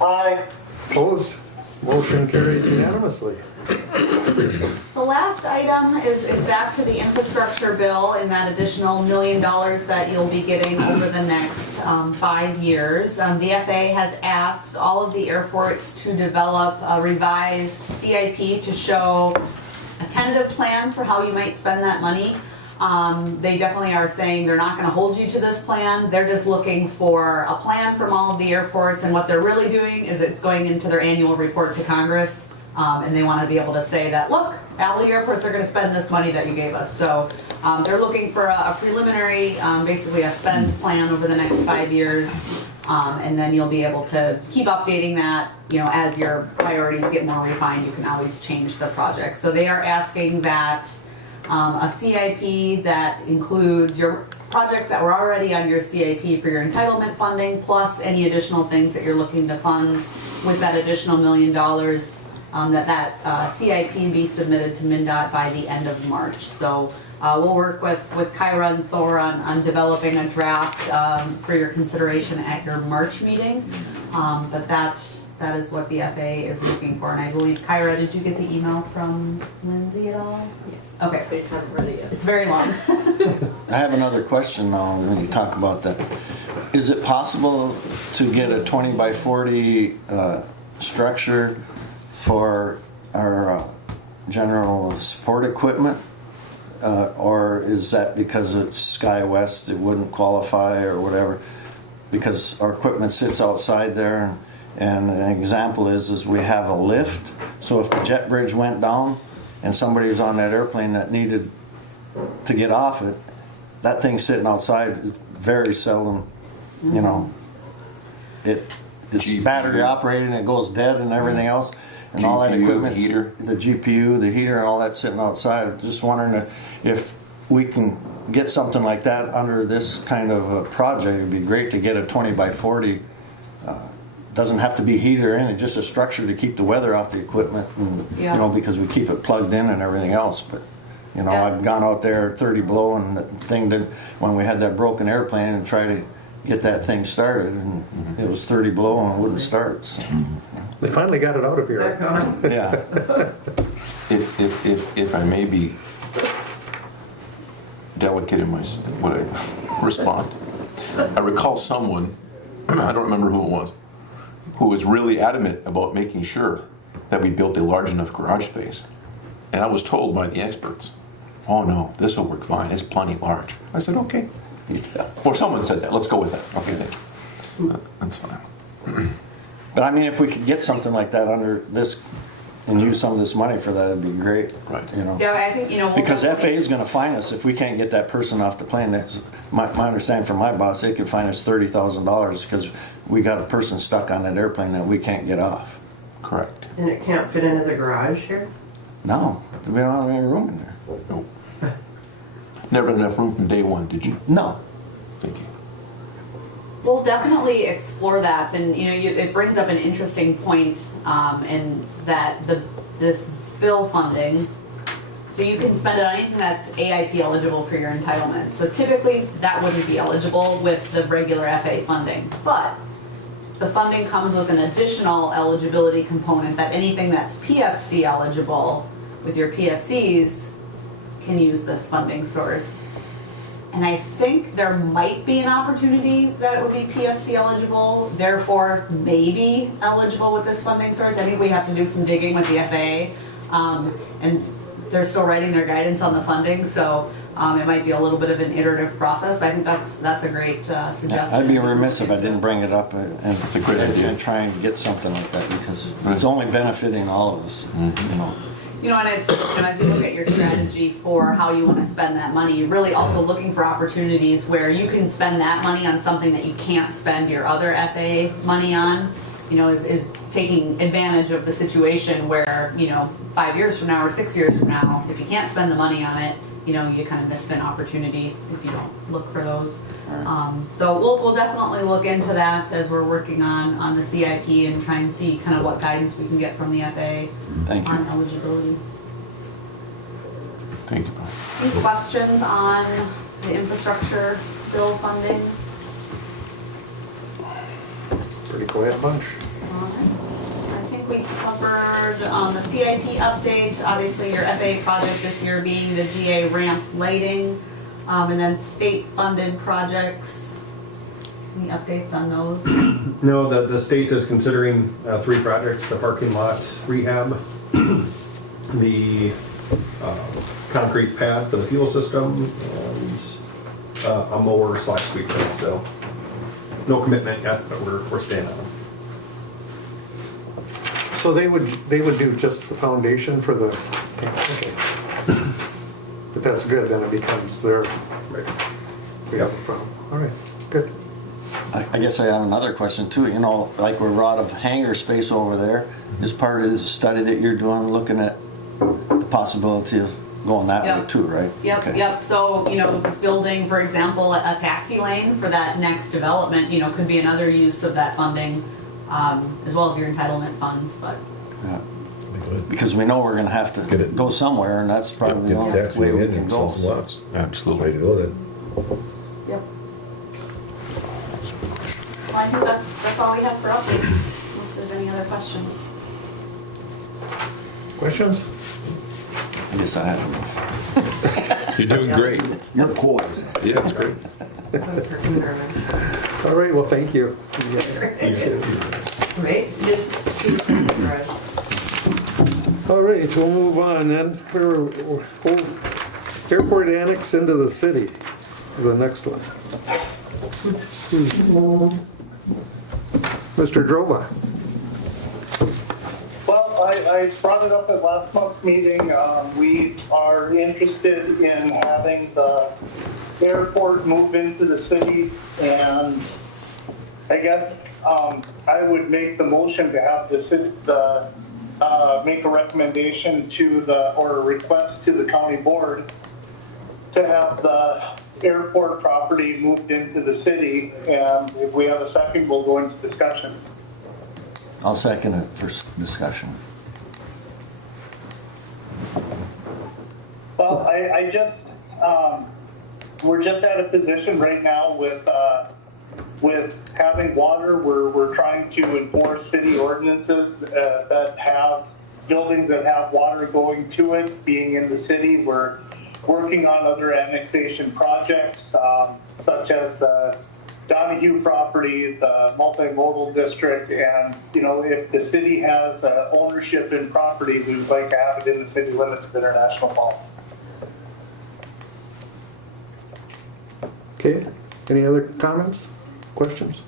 Aye. Opposed? Motion carries unanimously. The last item is back to the infrastructure bill and that additional $1 million that you'll be getting over the next 5 years. The FAA has asked all of the airports to develop a revised CIP to show a tentative plan for how you might spend that money. They definitely are saying they're not going to hold you to this plan. They're just looking for a plan from all of the airports, and what they're really doing is it's going into their annual report to Congress. And they want to be able to say that, look, all the airports are going to spend this money that you gave us. So they're looking for a preliminary, basically a spend plan over the next 5 years. And then you'll be able to keep updating that, you know, as your priorities get more refined, you can always change the project. So they are asking that a CIP that includes your projects that were already on your CIP for your entitlement funding, plus any additional things that you're looking to fund with that additional $1 million. That CIP be submitted to MnDOT by the end of March. So we'll work with Kyra and Thor on developing a draft for your consideration at your March meeting. But that is what the FAA is looking for. And I believe, Kyra, did you get the email from Lindsay at all? Yes. Okay. They just haven't read it yet. It's very long. I have another question when you talk about that. Is it possible to get a 20 by 40 structure for our general support equipment? Or is that because it's SkyWest, it wouldn't qualify or whatever? Because our equipment sits outside there, and an example is we have a lift. So if the jet bridge went down and somebody was on that airplane that needed to get off it, that thing sitting outside is very seldom, you know, it's GPU. battery operated and it goes dead and everything else. And all that GPU, equipment, the heater. the GPU, the heater, and all that sitting outside. Just wondering if we can get something like that under this kind of a project. It'd be great to get a 20 by 40. Doesn't have to be heater or anything, just a structure to keep the weather off the equipment, and Yeah. you know, because we keep it plugged in and everything else. But you know, Yeah. I've gone out there 30 below, and the thing didn't. When we had that broken airplane and tried to get that thing started, and it was 30 below and it wouldn't start. So, They finally got it out of Is that here. gone? yeah. If I may be delicate in my what I respond, I recall someone, I don't remember who it was, who was really adamant about making sure that we built a large enough garage space. And I was told by the experts, oh no, this will work fine, it's plenty large. I said, okay. Or someone said that, let's go with that. Okay, thank you. That's fine. But I mean, if we could get something like that under this and use some of this money for that, it'd be great. Right. You know. Yeah, I think, you know, we'll Because FAA definitely- is going to fine us if we can't get that person off the plane. That's my understanding from my boss. They could fine us $30,000 because we got a person stuck on that airplane that we can't get off. Correct. And it can't fit into the garage here? No, we don't have any room in there. Nope. Never had enough room from day one, did you? No. Thank you. We'll definitely explore that, and you know, it brings up an interesting point in that this bill funding. So you can spend it on anything that's AIP eligible for your entitlement. So typically that wouldn't be eligible with the regular FA funding, but the funding comes with an additional eligibility component that anything that's PFC eligible with your PFCs can use this funding source. And I think there might be an opportunity that it would be PFC eligible, therefore maybe eligible with this funding source. I think we have to do some digging with the FAA, and they're still writing their guidance on the funding, so it might be a little bit of an iterative process, but I think that's a great suggestion. I'd be remiss if I didn't bring it up and It's a great idea. and try and get something like that because it's only benefiting all of us. You know. And it's, as you look at your strategy for how you want to spend that money, you're really also looking for opportunities where you can spend that money on something that you can't spend your other FA money on, is taking advantage of the situation where, 5 years from now or 6 years from now, if you can't spend the money on it, you kind of missed an opportunity if you don't look for those. So we'll definitely look into that as we're working on the CIP and try and see kind of what guidance we can get from the FAA on eligibility. Thank you. Any questions on the infrastructure bill funding? Pretty quiet bunch. I think we covered the CIP update, obviously your FAA project this year being the GA ramp lighting, and then state-funded projects. Any updates on those? No, the state is considering 3 projects: the parking lot rehab, the concrete pad for the fuel system, and a mower/sweeper. So no commitment yet, but we're staying on them. So they would do just the foundation for the, okay. But that's good, then it becomes their, we have a problem. All right, good. I guess I have another question too. Like we're out of hangar space over there. Is part of the study that you're doing looking at the possibility of going that way too, right? Yep, Okay. yep. So, building, for example, a taxi lane for that next development, could be another use of that funding, as well as your entitlement funds, but. Yeah. Because we know we're going to have to go somewhere, and that's probably the only Taxi way we in can and go. sell some lots. Absolutely. Way to go then. Yep. Well, I think that's all we have for updates, unless there's any other questions. Questions? I guess I had enough. You're doing great. You're poised. Yeah, that's great. All right, well, thank you. Right? All right, we'll move on then. Airport annex into the city is the next one. Mr. Drova. Well, I brought it up at last month's meeting. We are interested in having the airport move into the city, and I guess I would make the motion to have make a recommendation to or a request to the county board to have the airport property moved into the city, and if we have a second, we'll go into discussion. I'll second it for discussion. Well, I just, we're just at a position right now with having water. We're trying to enforce city ordinances that have buildings that have water going to it, being in the city. We're working on other annexation projects, such as the Donahue property, the multimodal district, and if the city has ownership in property, we would like to have it in the city limits of International Mall. Okay, any other comments, questions?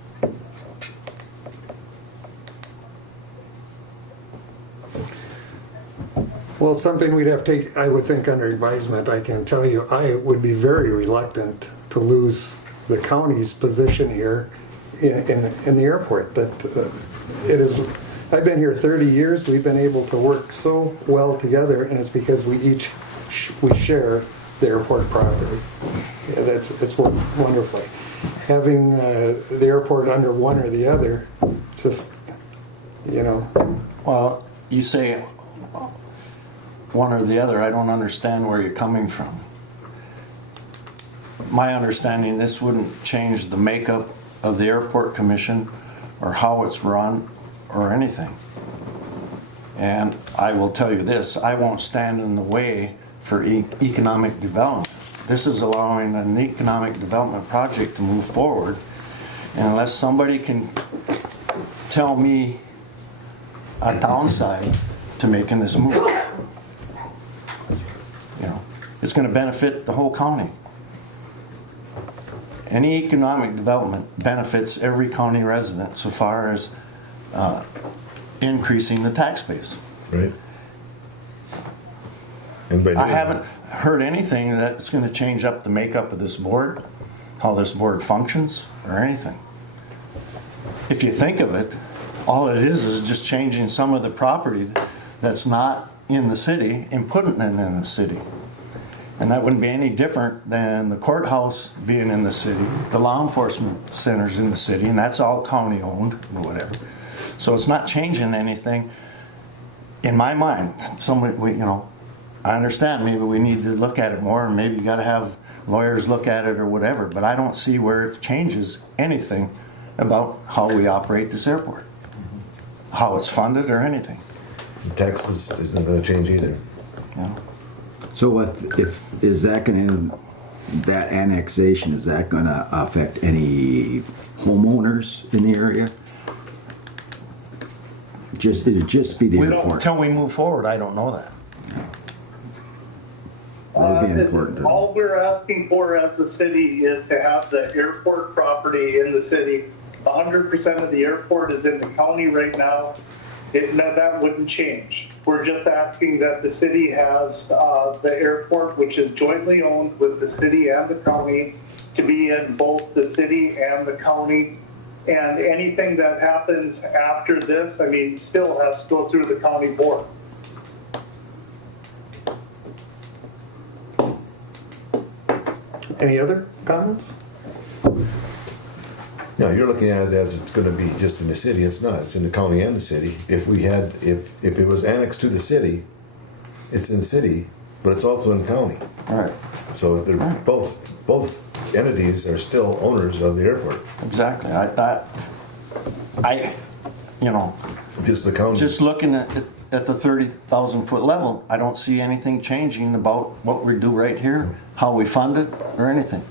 Well, it's something we'd have to take, I would think, under advisement. I can tell you, I would be very reluctant to lose the county's position here in the airport. That it is, I've been here 30 years. We've been able to work so well together, and it's because we share the airport property. Yeah, it's worked wonderfully. Having the airport under one or the other, just Well, you say one or the other. I don't understand where you're coming from. My understanding, this wouldn't change the makeup of the airport commission or how it's run or anything. And I will tell you this, I won't stand in the way for economic development. This is allowing an economic development project to move forward. And unless somebody can tell me a downside to making this move, it's going to benefit the whole county. Any economic development benefits every county resident so far as increasing the tax base. Right. And by I doing- haven't heard anything that's gonna change up the makeup of this board, how this board functions, or anything. If you think of it, all it is just changing some of the property that's not in the city and putting it in the city. And that wouldn't be any different than the courthouse being in the city, the law enforcement center's in the city, and that's all county owned or whatever. So it's not changing anything in my mind. Somebody, I understand maybe we need to look at it more and maybe you gotta have lawyers look at it or whatever, but I don't see where it changes anything about how we operate this airport, how it's funded or anything. Taxes isn't gonna change either. So if is that gonna, that annexation, is that gonna affect any homeowners in the area? It'd just be the airport. Until we move forward, I don't know that. That would be important. All we're asking for as a city is to have the airport property in the city. 100% of the airport is in the county right now. That wouldn't change. We're just asking that the city has the airport, which is jointly owned with the city and the county, to be in both the city and the county. And anything that happens after this, still has to go through the county board. Any other comments? No, you're looking at it as it's gonna be just in the city. It's not. It's in the county and the city. If it was annexed to the city, it's in the city, but it's also in the county. All right. So they're both entities are still owners of the airport. Exactly. Just the county. Just looking at the 30,000 foot level, I don't see anything changing about what we do right here, how we fund it, or anything.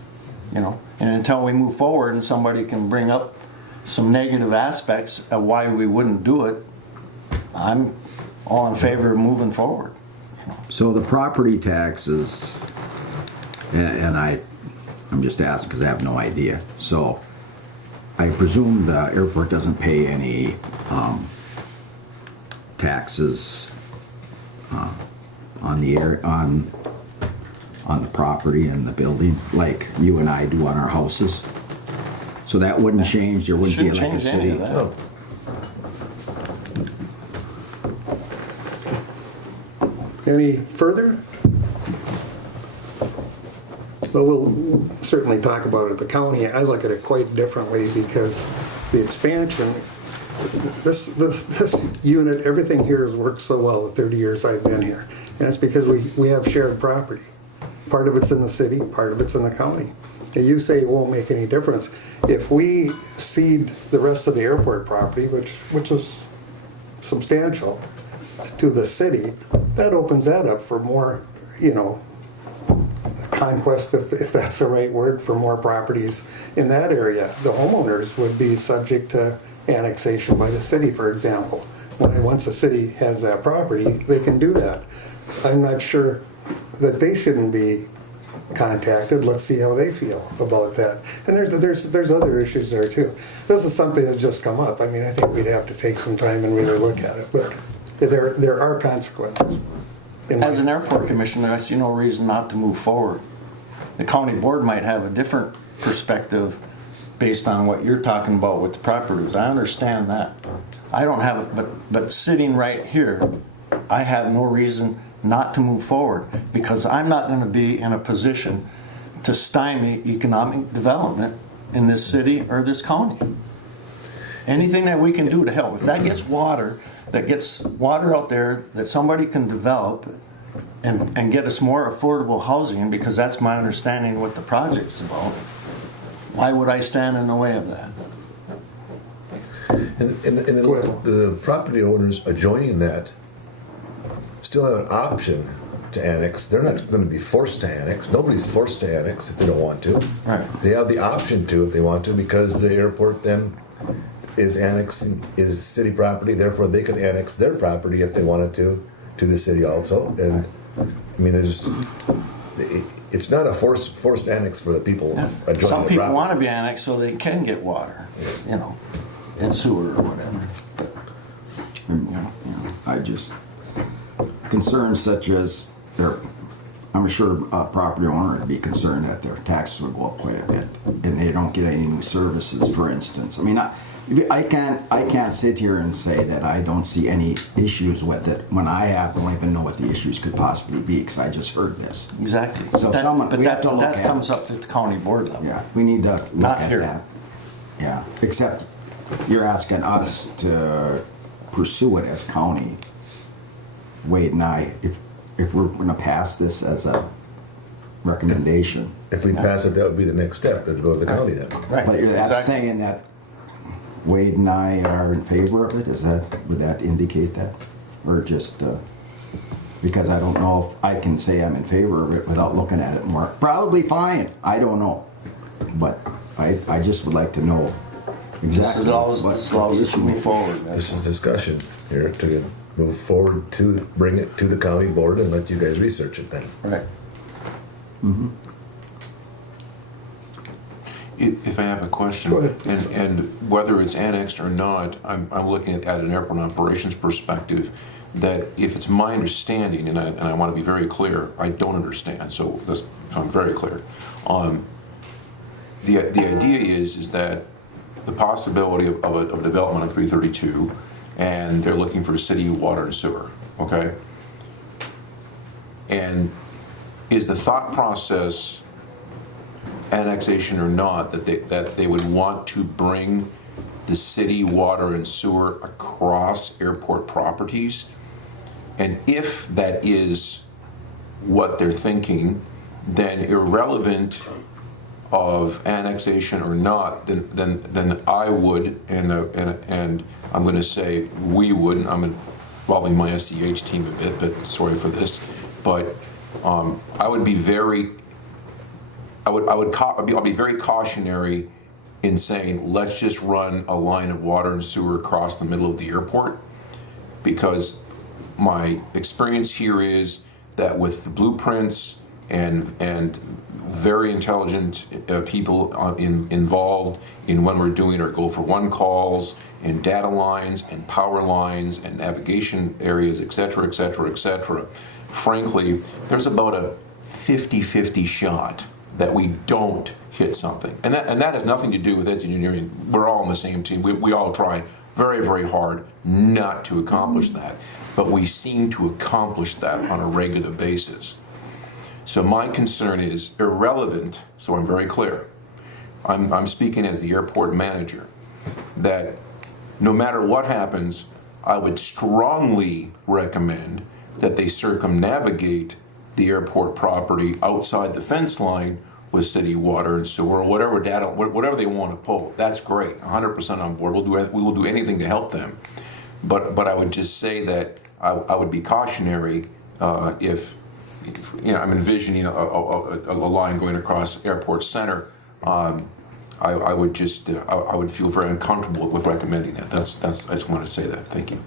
And until we move forward and somebody can bring up some negative aspects of why we wouldn't do it, I'm all in favor of moving forward. So the property taxes, and I'm just asking because I have no idea. So I presume the airport doesn't pay any taxes on the property and the building like you and I do on our houses. So that wouldn't change. There wouldn't be like a Shouldn't change any city. of that. No. Any further? Well, we'll certainly talk about it at the county. I look at it quite differently because the expansion, this unit, everything here has worked so well the 30 years I've been here. And it's because we have shared property. Part of it's in the city, part of it's in the county. And you say it won't make any difference. If we cede the rest of the airport property, which is substantial, to the city, that opens that up for more, conquest, if that's the right word, for more properties in that area. The homeowners would be subject to annexation by the city, for example. Once the city has that property, they can do that. I'm not sure that they shouldn't be contacted. Let's see how they feel about that. And there's other issues there too. This is something that's just come up. I think we'd have to take some time and really look at it, but there are consequences. As an airport commissioner, I see no reason not to move forward. The county board might have a different perspective based on what you're talking about with the properties. I understand that. I don't have it, but sitting right here, I have no reason not to move forward because I'm not going to be in a position to stymie economic development in this city or this county. Anything that we can do to help. If that gets water out there that somebody can develop and get us more affordable housing, because that's my understanding what the project's about, why would I stand in the way of that? And the property owners adjoining that still have an option to annex. They're not going to be forced to annex. Nobody's forced to annex if they don't want to. Right. They have the option to if they want to, because the airport then is annexing is city property. Therefore, they could annex their property if they wanted to the city also. And it's not a forced annex for the people adjoining. Some the people property. want to be annexed so they can get water, and sewer or whatever. But I just concerns such as I'm sure a property owner would be concerned that their taxes would go up quite a bit, and they don't get any new services, for instance. I mean, I can't sit here and say that I don't see any issues with it when I don't even know what the issues could possibly be, because I just heard this. Exactly. So that comes up to the county board level. Yeah, we need to look Not at here. that. Yeah, except you're asking us to pursue it as county. Wade and I, if we're going to pass this as a recommendation. If we pass it, that would be the next step, to go to the county then. Right. But that's Exactly. saying that Wade and I are in favor of it? Would that indicate that? Or just, because I don't know if I can say I'm in favor of it without looking at it more. Probably fine, I don't know. But I just would like to know exactly This what allows the us to issue move is. forward. This is discussion here to move forward to bring it to the county board and let you guys research it then. Right. Mm-hmm. If I have a question, Go ahead. and whether it's annexed or not, I'm looking at an airport operations perspective, that if it's my understanding, and I want to be very clear, I don't understand, so I'm very clear. The idea is that the possibility of a development on 332, and they're looking for city water and sewer, okay? And is the thought process, annexation or not, that they would want to bring the city water and sewer across airport properties? And if that is what they're thinking, then irrelevant of annexation or not, then I would, and I'm going to say we would, and I'm involving my SEH team a bit, but sorry for this, but I would be very, I'll be very cautionary in saying let's just run a line of water and sewer across the middle of the airport, because my experience here is that with the blueprints and very intelligent people involved in when we're doing our go for one calls and data lines and power lines and navigation areas, et cetera, et cetera, et cetera. Frankly, there's about a 50-50 shot that we don't hit something. And that has nothing to do with engineering. We're all on the same team. We all try very, very hard not to accomplish that. But we seem to accomplish that on a regular basis. So my concern is irrelevant, so I'm very clear. I'm speaking as the airport manager, that no matter what happens, I would strongly recommend that they circumnavigate the airport property outside the fence line with city water and sewer, or whatever they want to pull. That's great, 100% on board. We will do anything to help them. But I would just say that I would be cautionary if I'm envisioning a line going across Airport Center. I would just I would feel very uncomfortable with recommending that. I just want to say that. Thank you.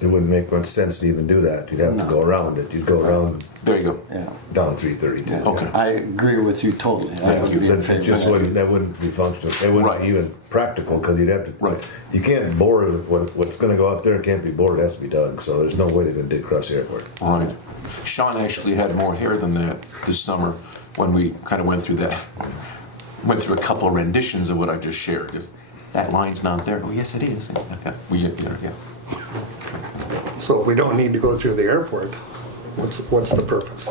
It wouldn't make much sense to even do that. You'd have to go around it. You'd go around. There you go. Yeah. Down 332. Okay. I agree with you totally. Thank you. It just wouldn't. That wouldn't be functional. It wouldn't be even practical, because you'd have to. Right. You can't bore it. What's going to go out there can't be bored. It has to be dug. So there's no way they're going to dig across the airport. All right. Sean actually had more hair than that this summer when we kind of went through a couple of renditions of what I just shared. Because that line's not there. Oh, yes, it is. Okay. Yeah. So if we don't need to go through the airport, what's the purpose?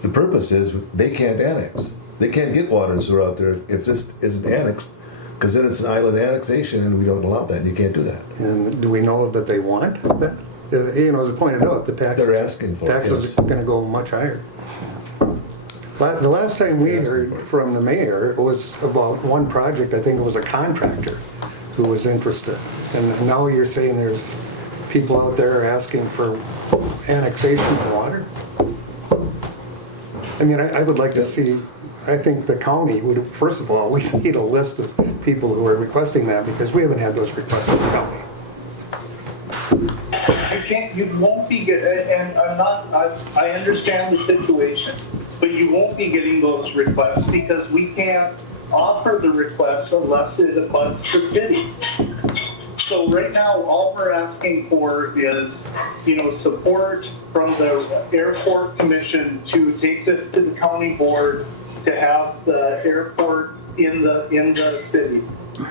The purpose is they can't annex. They can't get water and sewer out there if this isn't annexed, because then it's an island annexation, and we don't allow that. And you can't do that. And do we know that they want that? As pointed out, the taxes. They're asking for it, taxes yes. are going to go much higher. But the last time we heard from the mayor, it was about one project. I think it was a contractor who was interested. And now you're saying there's people out there asking for annexation of water? I mean, I would like to see, I think the county would, first of all, we need a list of people who are requesting that, because we haven't had those requests in the county. You won't be getting, and I understand the situation, but you won't be getting those requests because we can't offer the request unless it abuts the city. So right now, all we're asking for is, support from the airport commission to take this to the county board to have the airport in the city.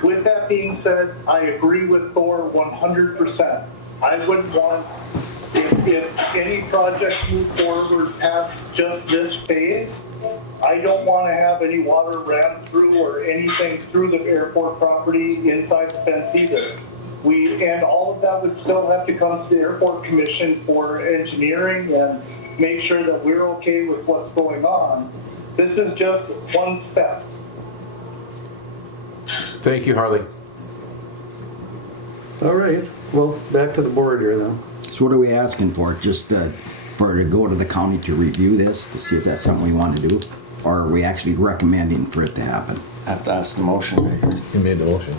With that being said, I agree with Thor 100%. I wouldn't want, if any project move forward past just this phase, I don't want to have any water ran through or anything through the airport property inside the fence either. And all of that would still have to come to the airport commission for engineering and make sure that we're okay with what's going on. This is just one step. Thank you, Harley. All right, well, back to the board here then. So what are we asking for? Just for to go to the county to review this, to see if that's something we want to do? Or are we actually recommending for it to happen? I have to ask the motion maker. You made the motion.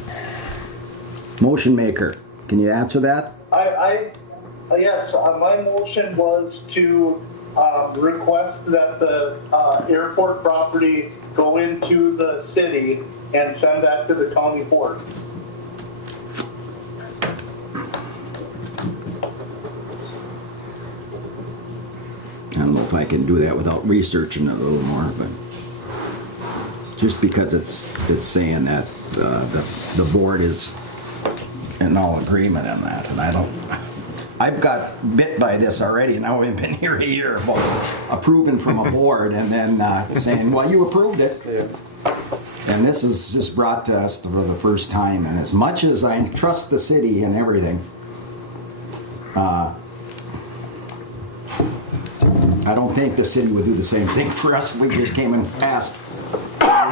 Motion maker, can you answer that? Yes, my motion was to request that the airport property go into the city and send that to the county board. I don't know if I can do that without researching it a little more, but just because it's saying that the board is in all agreement on that, and I've got bit by this already, and I've been here a year about approving from a board and then saying, well, you approved it. Yeah. And this is just brought to us for the first time, and as much as I trust the city and everything, I don't think the city would do the same thing for us if we just came and asked,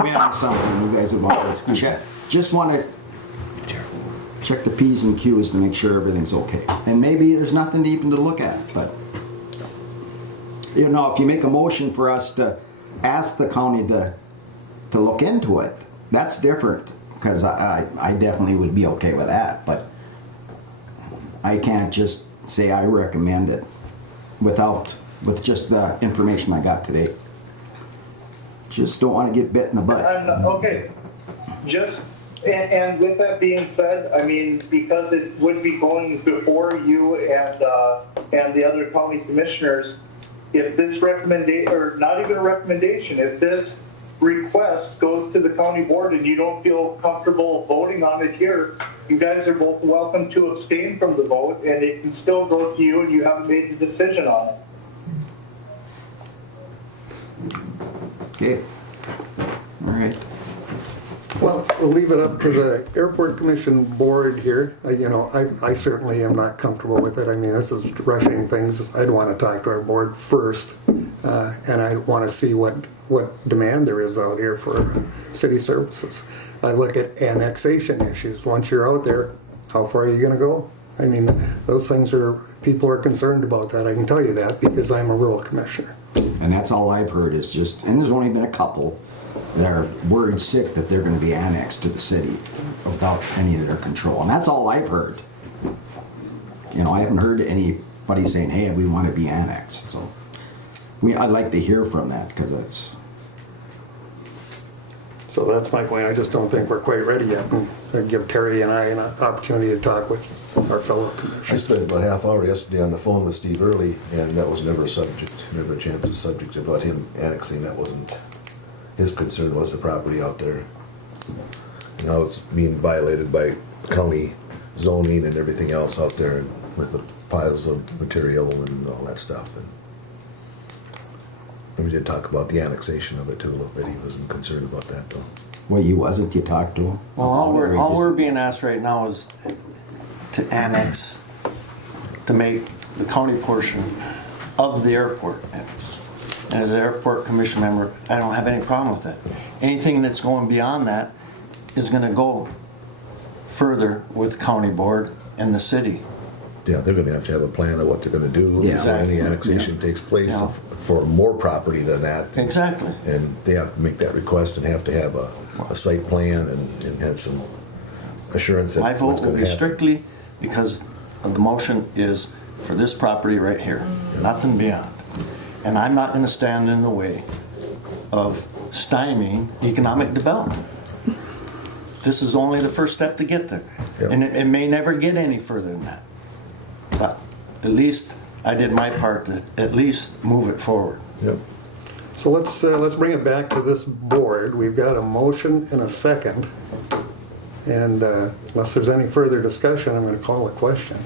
we have something you guys would want to check. Just want to check the P's and Q's to make sure everything's okay. And maybe there's nothing even to look at, but if you make a motion for us to ask the county to look into it, that's different, because I definitely would be okay with that, but I can't just say I recommend it with just the information I got today. Just don't want to get bit in the butt. Okay, and with that being said, I mean, because it would be going before you and the other county commissioners, if this recommendation, or not even a recommendation, if this request goes to the county board and you don't feel comfortable voting on it here, you guys are both welcome to abstain from the vote, and it can still go to you and you haven't made the decision on it. Okay. All right. Well, we'll leave it up to the airport commission board here. I certainly am not comfortable with it. I mean, this is rushing things. I'd want to talk to our board first, and I want to see what demand there is out here for city services. I look at annexation issues. Once you're out there, how far are you going to go? I mean, those things people are concerned about that. I can tell you that because I'm a rural commissioner. And that's all I've heard is just, and there's only been a couple that are worried sick that they're going to be annexed to the city without any of their control. And that's all I've heard. I haven't heard anybody saying, hey, we want to be annexed. So I'd like to hear from that, because it's... So that's my point. I just don't think we're quite ready yet. And give Terry and I an opportunity to talk with our fellow I commissioners. spent about a half hour yesterday on the phone with Steve Early, and that was never a subject, never a chance of subject about him annexing. That wasn't, his concern was the property out there. Now it's being violated by county zoning and everything else out there with the piles of material and all that stuff. And we did talk about the annexation of it too a little bit. He wasn't concerned about that though. Well, you wasn't, you talked to him? Well, all we're being asked right now is to annex, to make the county portion of the airport annexed. And as an airport commission member, I don't have any problem with that. Anything that's going beyond that is going to go further with county board and the city. Yeah, they're gonna have to have a plan of what they're gonna do. Yeah. So any annexation takes place Yeah. for more property than that. Exactly. And they have to make that request and have to have a site plan and have some assurance that My what's vote will gonna be happen. strictly because of the motion is for this property right here, nothing beyond. And I'm not going to stand in the way of stymieing economic development. This is only the first step to get there. Yep. And it may never get any further than that. But at least I did my part to at least move it forward. Yep. So let's bring it back to this board. We've got a motion and a second. And unless there's any further discussion, I'm going to call a question.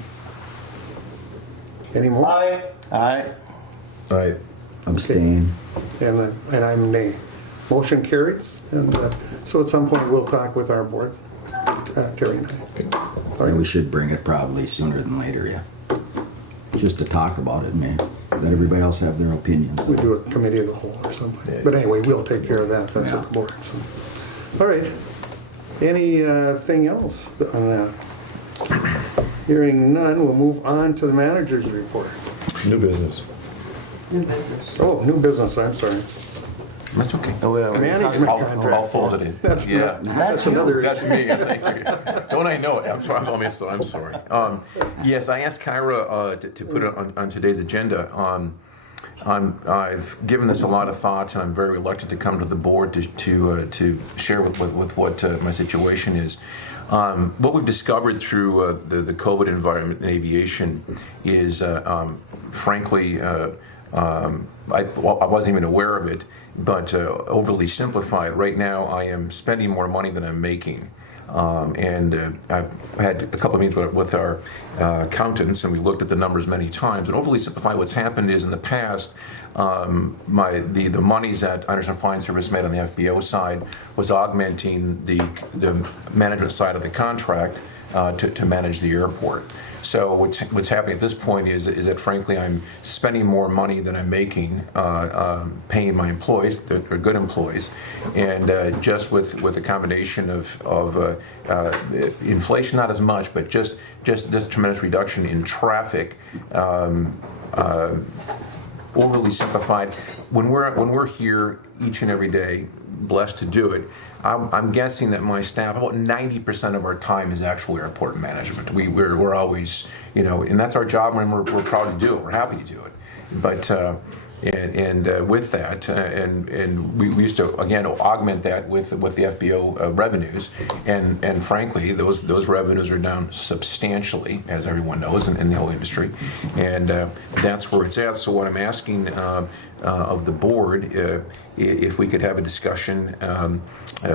Any more? Aye. Aye. Right. Abstain. And I'm nay. Motion carries. And so at some point, we'll talk with our board, Terry and I. All And we right. should bring it probably sooner than later, yeah. Just to talk about it, man. Let everybody else have their opinions. We do a committee of the whole or something. But anyway, we'll take care of that. That's at the board. So. All right. Anything else on that? Hearing none, we'll move on to the manager's report. New business. New business. Oh, new business, I'm sorry. That's okay. Management I'll contract. fold it in. That's Yeah. That's another That's issue. me. Thank you. Don't I know it? I'm sorry. I'm sorry. Yes, I asked Kyra to put it on today's agenda. I've given this a lot of thought, and I'm very reluctant to come to the board to share with what my situation is. What we've discovered through the COVID environment in aviation is, frankly, I wasn't even aware of it, but overly simplified. Right now, I am spending more money than I'm making. And I've had a couple of meetings with our accountants, and we looked at the numbers many times. And overly simplified, what's happened is in the past, the monies that Anderson Flying Service made on the FBO side was augmenting the management side of the contract to manage the airport. So what's happening at this point is that frankly I'm spending more money than I'm making, paying my employees, they're good employees, and just with a combination of inflation, not as much, but just this tremendous reduction in traffic. Overly simplified. When we're here each and every day, blessed to do it, I'm guessing that my staff, about 90% of our time is actual airport management. We're always, and that's our job, and we're proud to do it. We're happy to do it. But with that, and we used to again augment that with the FBO revenues, and frankly, those revenues are down substantially, as everyone knows in the whole industry, and that's where it's at. So what I'm asking of the board, if we could have a discussion,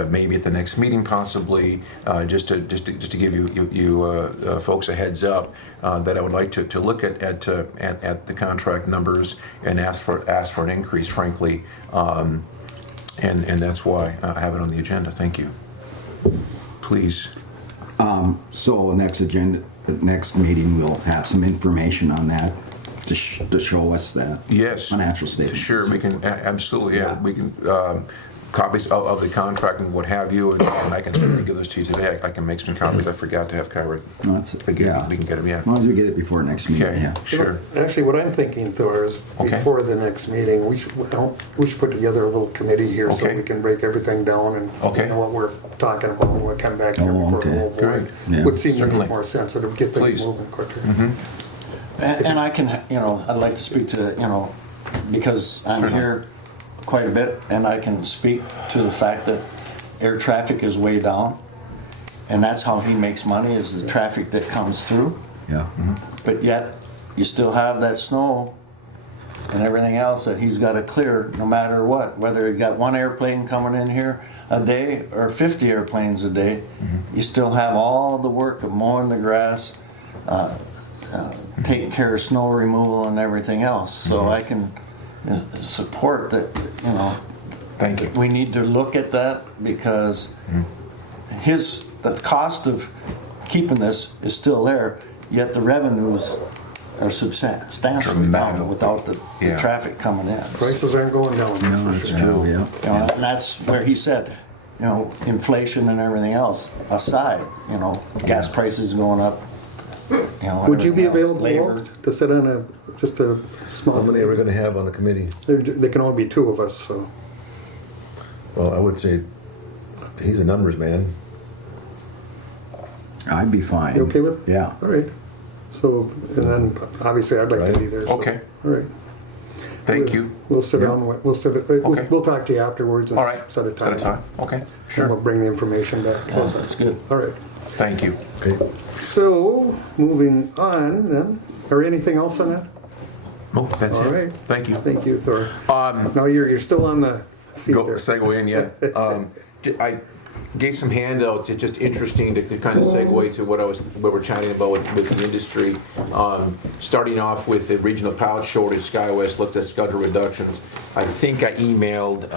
maybe at the next meeting, possibly, just to give you folks a heads up, that I would like to look at the contract numbers and ask for an increase, frankly, and that's why I have it on the agenda. Thank you. Please. So next meeting, we'll have some information on that to show us that. Yes. Financial statement. Sure, we can, absolutely, yeah. We can, copies of the contract and what have you, and I can certainly give those to you today. I can make some copies. I forgot to have Kyra. No, that's, yeah. We can get them, yeah. As long as we get it before next meeting, Okay, yeah. sure. Actually, what I'm thinking, Thor, is Okay. before the next meeting, we should put together a little committee here so Okay. we can break everything down and Okay. know what we're talking about when we come back here Oh, before the okay. whole board. Great. Yeah. Would seem to Certainly. be more sensitive, get things Please. moving quicker. And I can, I'd like to speak to, because I'm Certainly. here quite a bit, and I can speak to the fact that air traffic is way down, and that's how he makes money, is the traffic that comes through. Yeah. But yet, you still have that snow and everything else that he's got to clear no matter what, whether he got one airplane coming in here a day or 50 airplanes a day, you still have all the work of mowing the grass, taking care of snow removal and everything else. So I can support that, Thank you. we need to look at that because the cost of keeping this is still there, yet the revenues are substantially down without the traffic coming in. Prices aren't going down, that's No, for it's sure. true, yeah. And that's where he said, inflation and everything else aside, gas prices going up. Would you be everything else, available, labor. Walt, to sit on just a small How many are we committee? gonna have on the committee? There can only be two of us, so. Well, I would say, he's a numbers man. I'd be fine. You okay with? Yeah. All right. So, and then obviously I'd like to be there. so- Okay. All right. Thank you. We'll sit down, Okay. we'll talk to you afterwards and All right. set a time. Okay, And sure. we'll bring the information back. How's that? That's good. All right. Thank you. Okay. So, moving on then, or anything else on that? Oh, that's All it. right. Thank you. Thank you, Thor. Now you're still on the seat Go there. segue in, yeah. I gave some handouts. It's just interesting to kind of segue to what we're chatting about with the industry. Starting off with the regional pallet shortage, SkyWest looked at schedule reductions. I think I emailed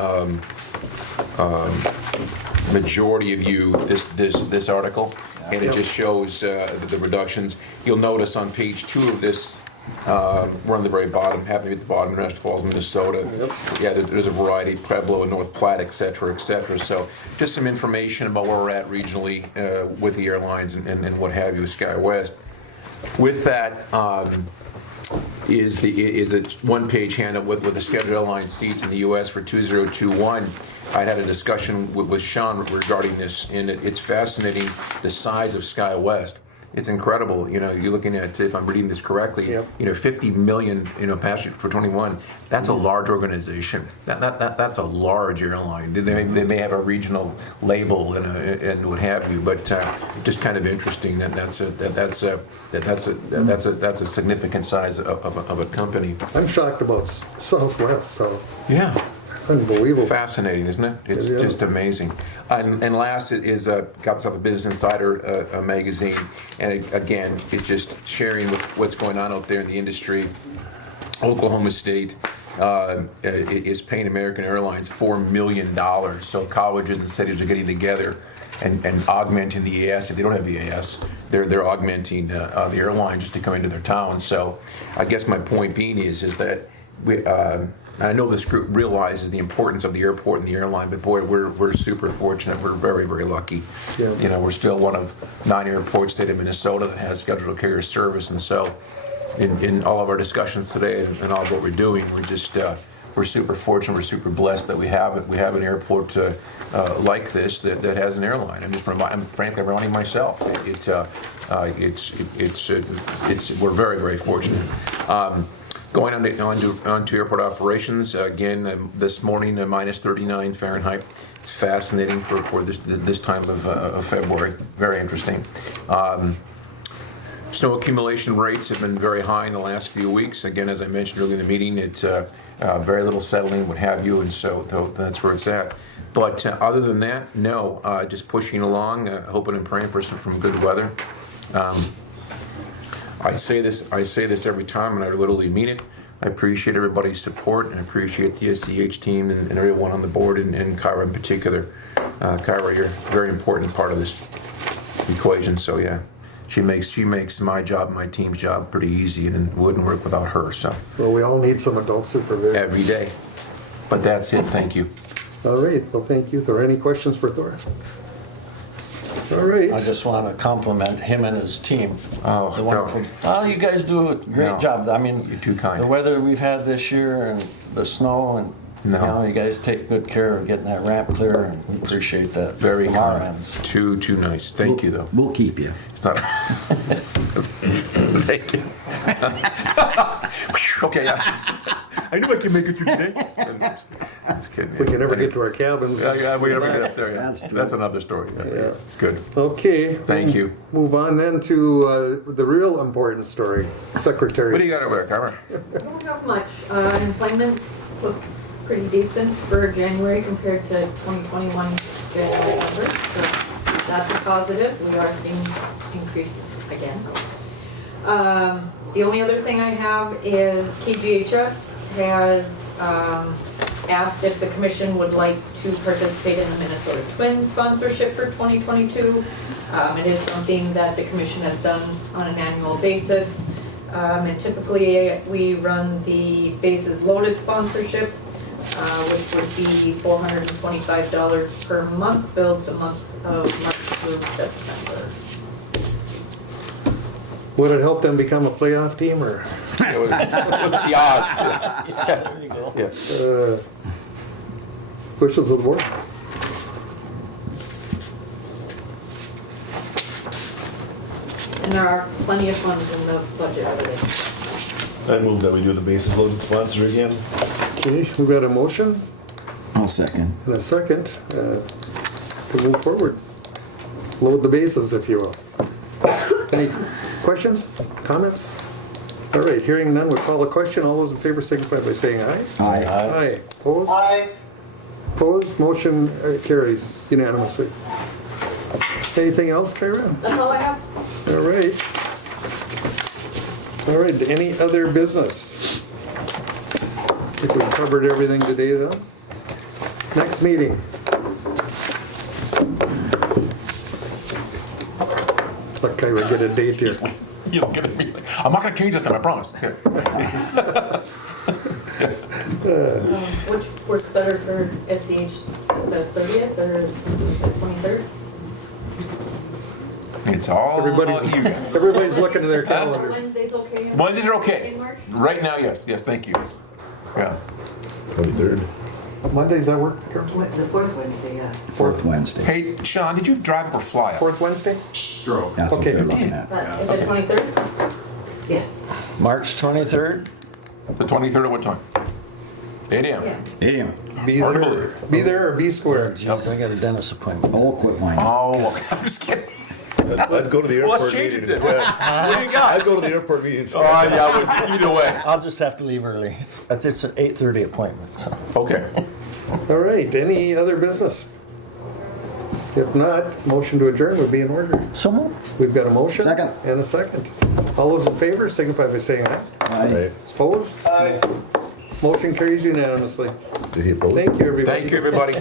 majority of you this article, and it just shows the reductions. You'll notice on page 2 of this. We're on the very bottom, happening at the bottom, National Falls, Minnesota. Yeah, there's a variety, Pueblo and North Platte, et cetera, et cetera. So just some information about where we're at regionally with the airlines and what have you with SkyWest. With that is a one-page handout with the scheduled airline seats in the U.S. for 2021. I had a discussion with Sean regarding this, and it's fascinating, the size of SkyWest. It's incredible. You know, you're looking at, if I'm reading this correctly, Yep. 50 million, passengers for 21. That's a large organization. That's a large airline. They may have a regional label and what have you, but just kind of interesting that's a significant size of a company. I'm shocked about Southwest, so Yeah. unbelievable. Fascinating, isn't it? It's It is. just amazing. And last is got this off of Business Insider magazine, and again, it's just sharing what's going on out there in the industry. Oklahoma State is paying American Airlines $4 million. So colleges and cities are getting together and augmenting the EAS. If they don't have EAS, they're augmenting the airline just to come into their town. So I guess my point being is that we. I know this group realizes the importance of the airport and the airline, but boy, we're super fortunate. We're very, very lucky. Yeah. We're still one of 9 airports, state of Minnesota, that has scheduled carrier service, and so in all of our discussions today and all of what we're doing, we're super fortunate. We're super blessed that we have an airport like this that has an airline. I'm frankly reminding myself. We're very, very fortunate. Going on to airport operations, again, this morning, minus 39 Fahrenheit. It's fascinating for this time of February. Very interesting. Snow accumulation rates have been very high in the last few weeks. Again, as I mentioned earlier in the meeting, it's very little settling, what have you, and so that's where it's at. But other than that, no, just pushing along, hoping and praying for some good weather. I say this every time, and I literally mean it. I appreciate everybody's support, and I appreciate the SCH team and everyone on the board, and Kyra in particular. Kyra, you're a very important part of this equation. So yeah, she makes my job, my team's job, pretty easy, and it wouldn't work without her. So Well, we all need some adult supervision. every day. But that's it. Thank you. All right, well, thank you. Thor, any questions for Thor? All right. I just want to compliment him and his team. Oh, The wonderful. Oh, you guys do a great No. job. I mean, You're too kind. The weather we've had this year and the snow, and No. you guys take good care of getting that ramp clear, and we appreciate that. Very from our kind. ends. Too nice. Thank you, though. We'll keep you. It's not. Thank you. Okay, I knew I could make it through today. Just kidding. If we can ever get to our cabins. Yeah, we never get up there. Yeah. That's true. That's another story. Yeah. Good. Okay. Thank you. Move on then to the real important story, Secretary. What do you got over there, Kyra? I don't have much. Employment looked pretty decent for January compared to 2021 January numbers. So that's a positive. We are seeing increases again. The only other thing I have is KGHS has asked if the commission would like to participate in the Minnesota Twins sponsorship for 2022. It is something that the commission has done on an annual basis. And typically we run the bases loaded sponsorship, which would be $425 per month, billed the month of March through September. Would it help them become a playoff team, or? What's the odds? Yeah, there you go. Yeah. Wishes of the board? And there are plenty of funds in the budget for this. I move that we do the bases loaded sponsor again. Okay, we've got a motion I'll second. and a second to move forward. load the bases, if you will. Any questions, comments? All right, hearing none, we'll call the question. All those in favor signify by saying aye. Aye. Aye. Opposed? Aye. Opposed, motion carries unanimously. Anything else, Kyra? That's all I have. All right. All right, any other business? I think we covered everything today then. Next meeting. Let Kyra get a date here. You look at me. I'm not gonna change this time, I promise. Which works better for SCH, the 30th or the 23rd? It's all Everybody's, about you guys. everybody's looking at their Are calendars. Wednesdays okay? Wednesdays are okay. In March? Right now, yes, thank you. Yeah. 23rd. Mondays that work? Carol? The fourth Wednesday, yeah. Fourth Wednesday. Hey, Sean, did you drive or fly? Fourth Wednesday? Drove. That's what Okay. they're looking at. But is it 23rd? Yeah. March 23rd? The 23rd at what time? 8 a.m. Yeah. 8 a.m. Be Hard to there, believe. be there or be square. Jeez, I got a dentist appointment. Oh, quit whining. Oh, okay. I'm just kidding. I'd go to the Well, airport let's change meeting it then. instead. What do you got? I'd go to the airport meeting instead. Oh, yeah, but either way. I'll just have to leave early. It's an 8:30 appointment, so. Okay. All right, any other business? If not, motion to adjourn would be in order. So moved. We've got a motion. Second. And a second. All those in favor signify by saying aye. Aye. Opposed? Aye. Motion carries unanimously. Did he vote? Thank you, everybody. Thank you, everybody.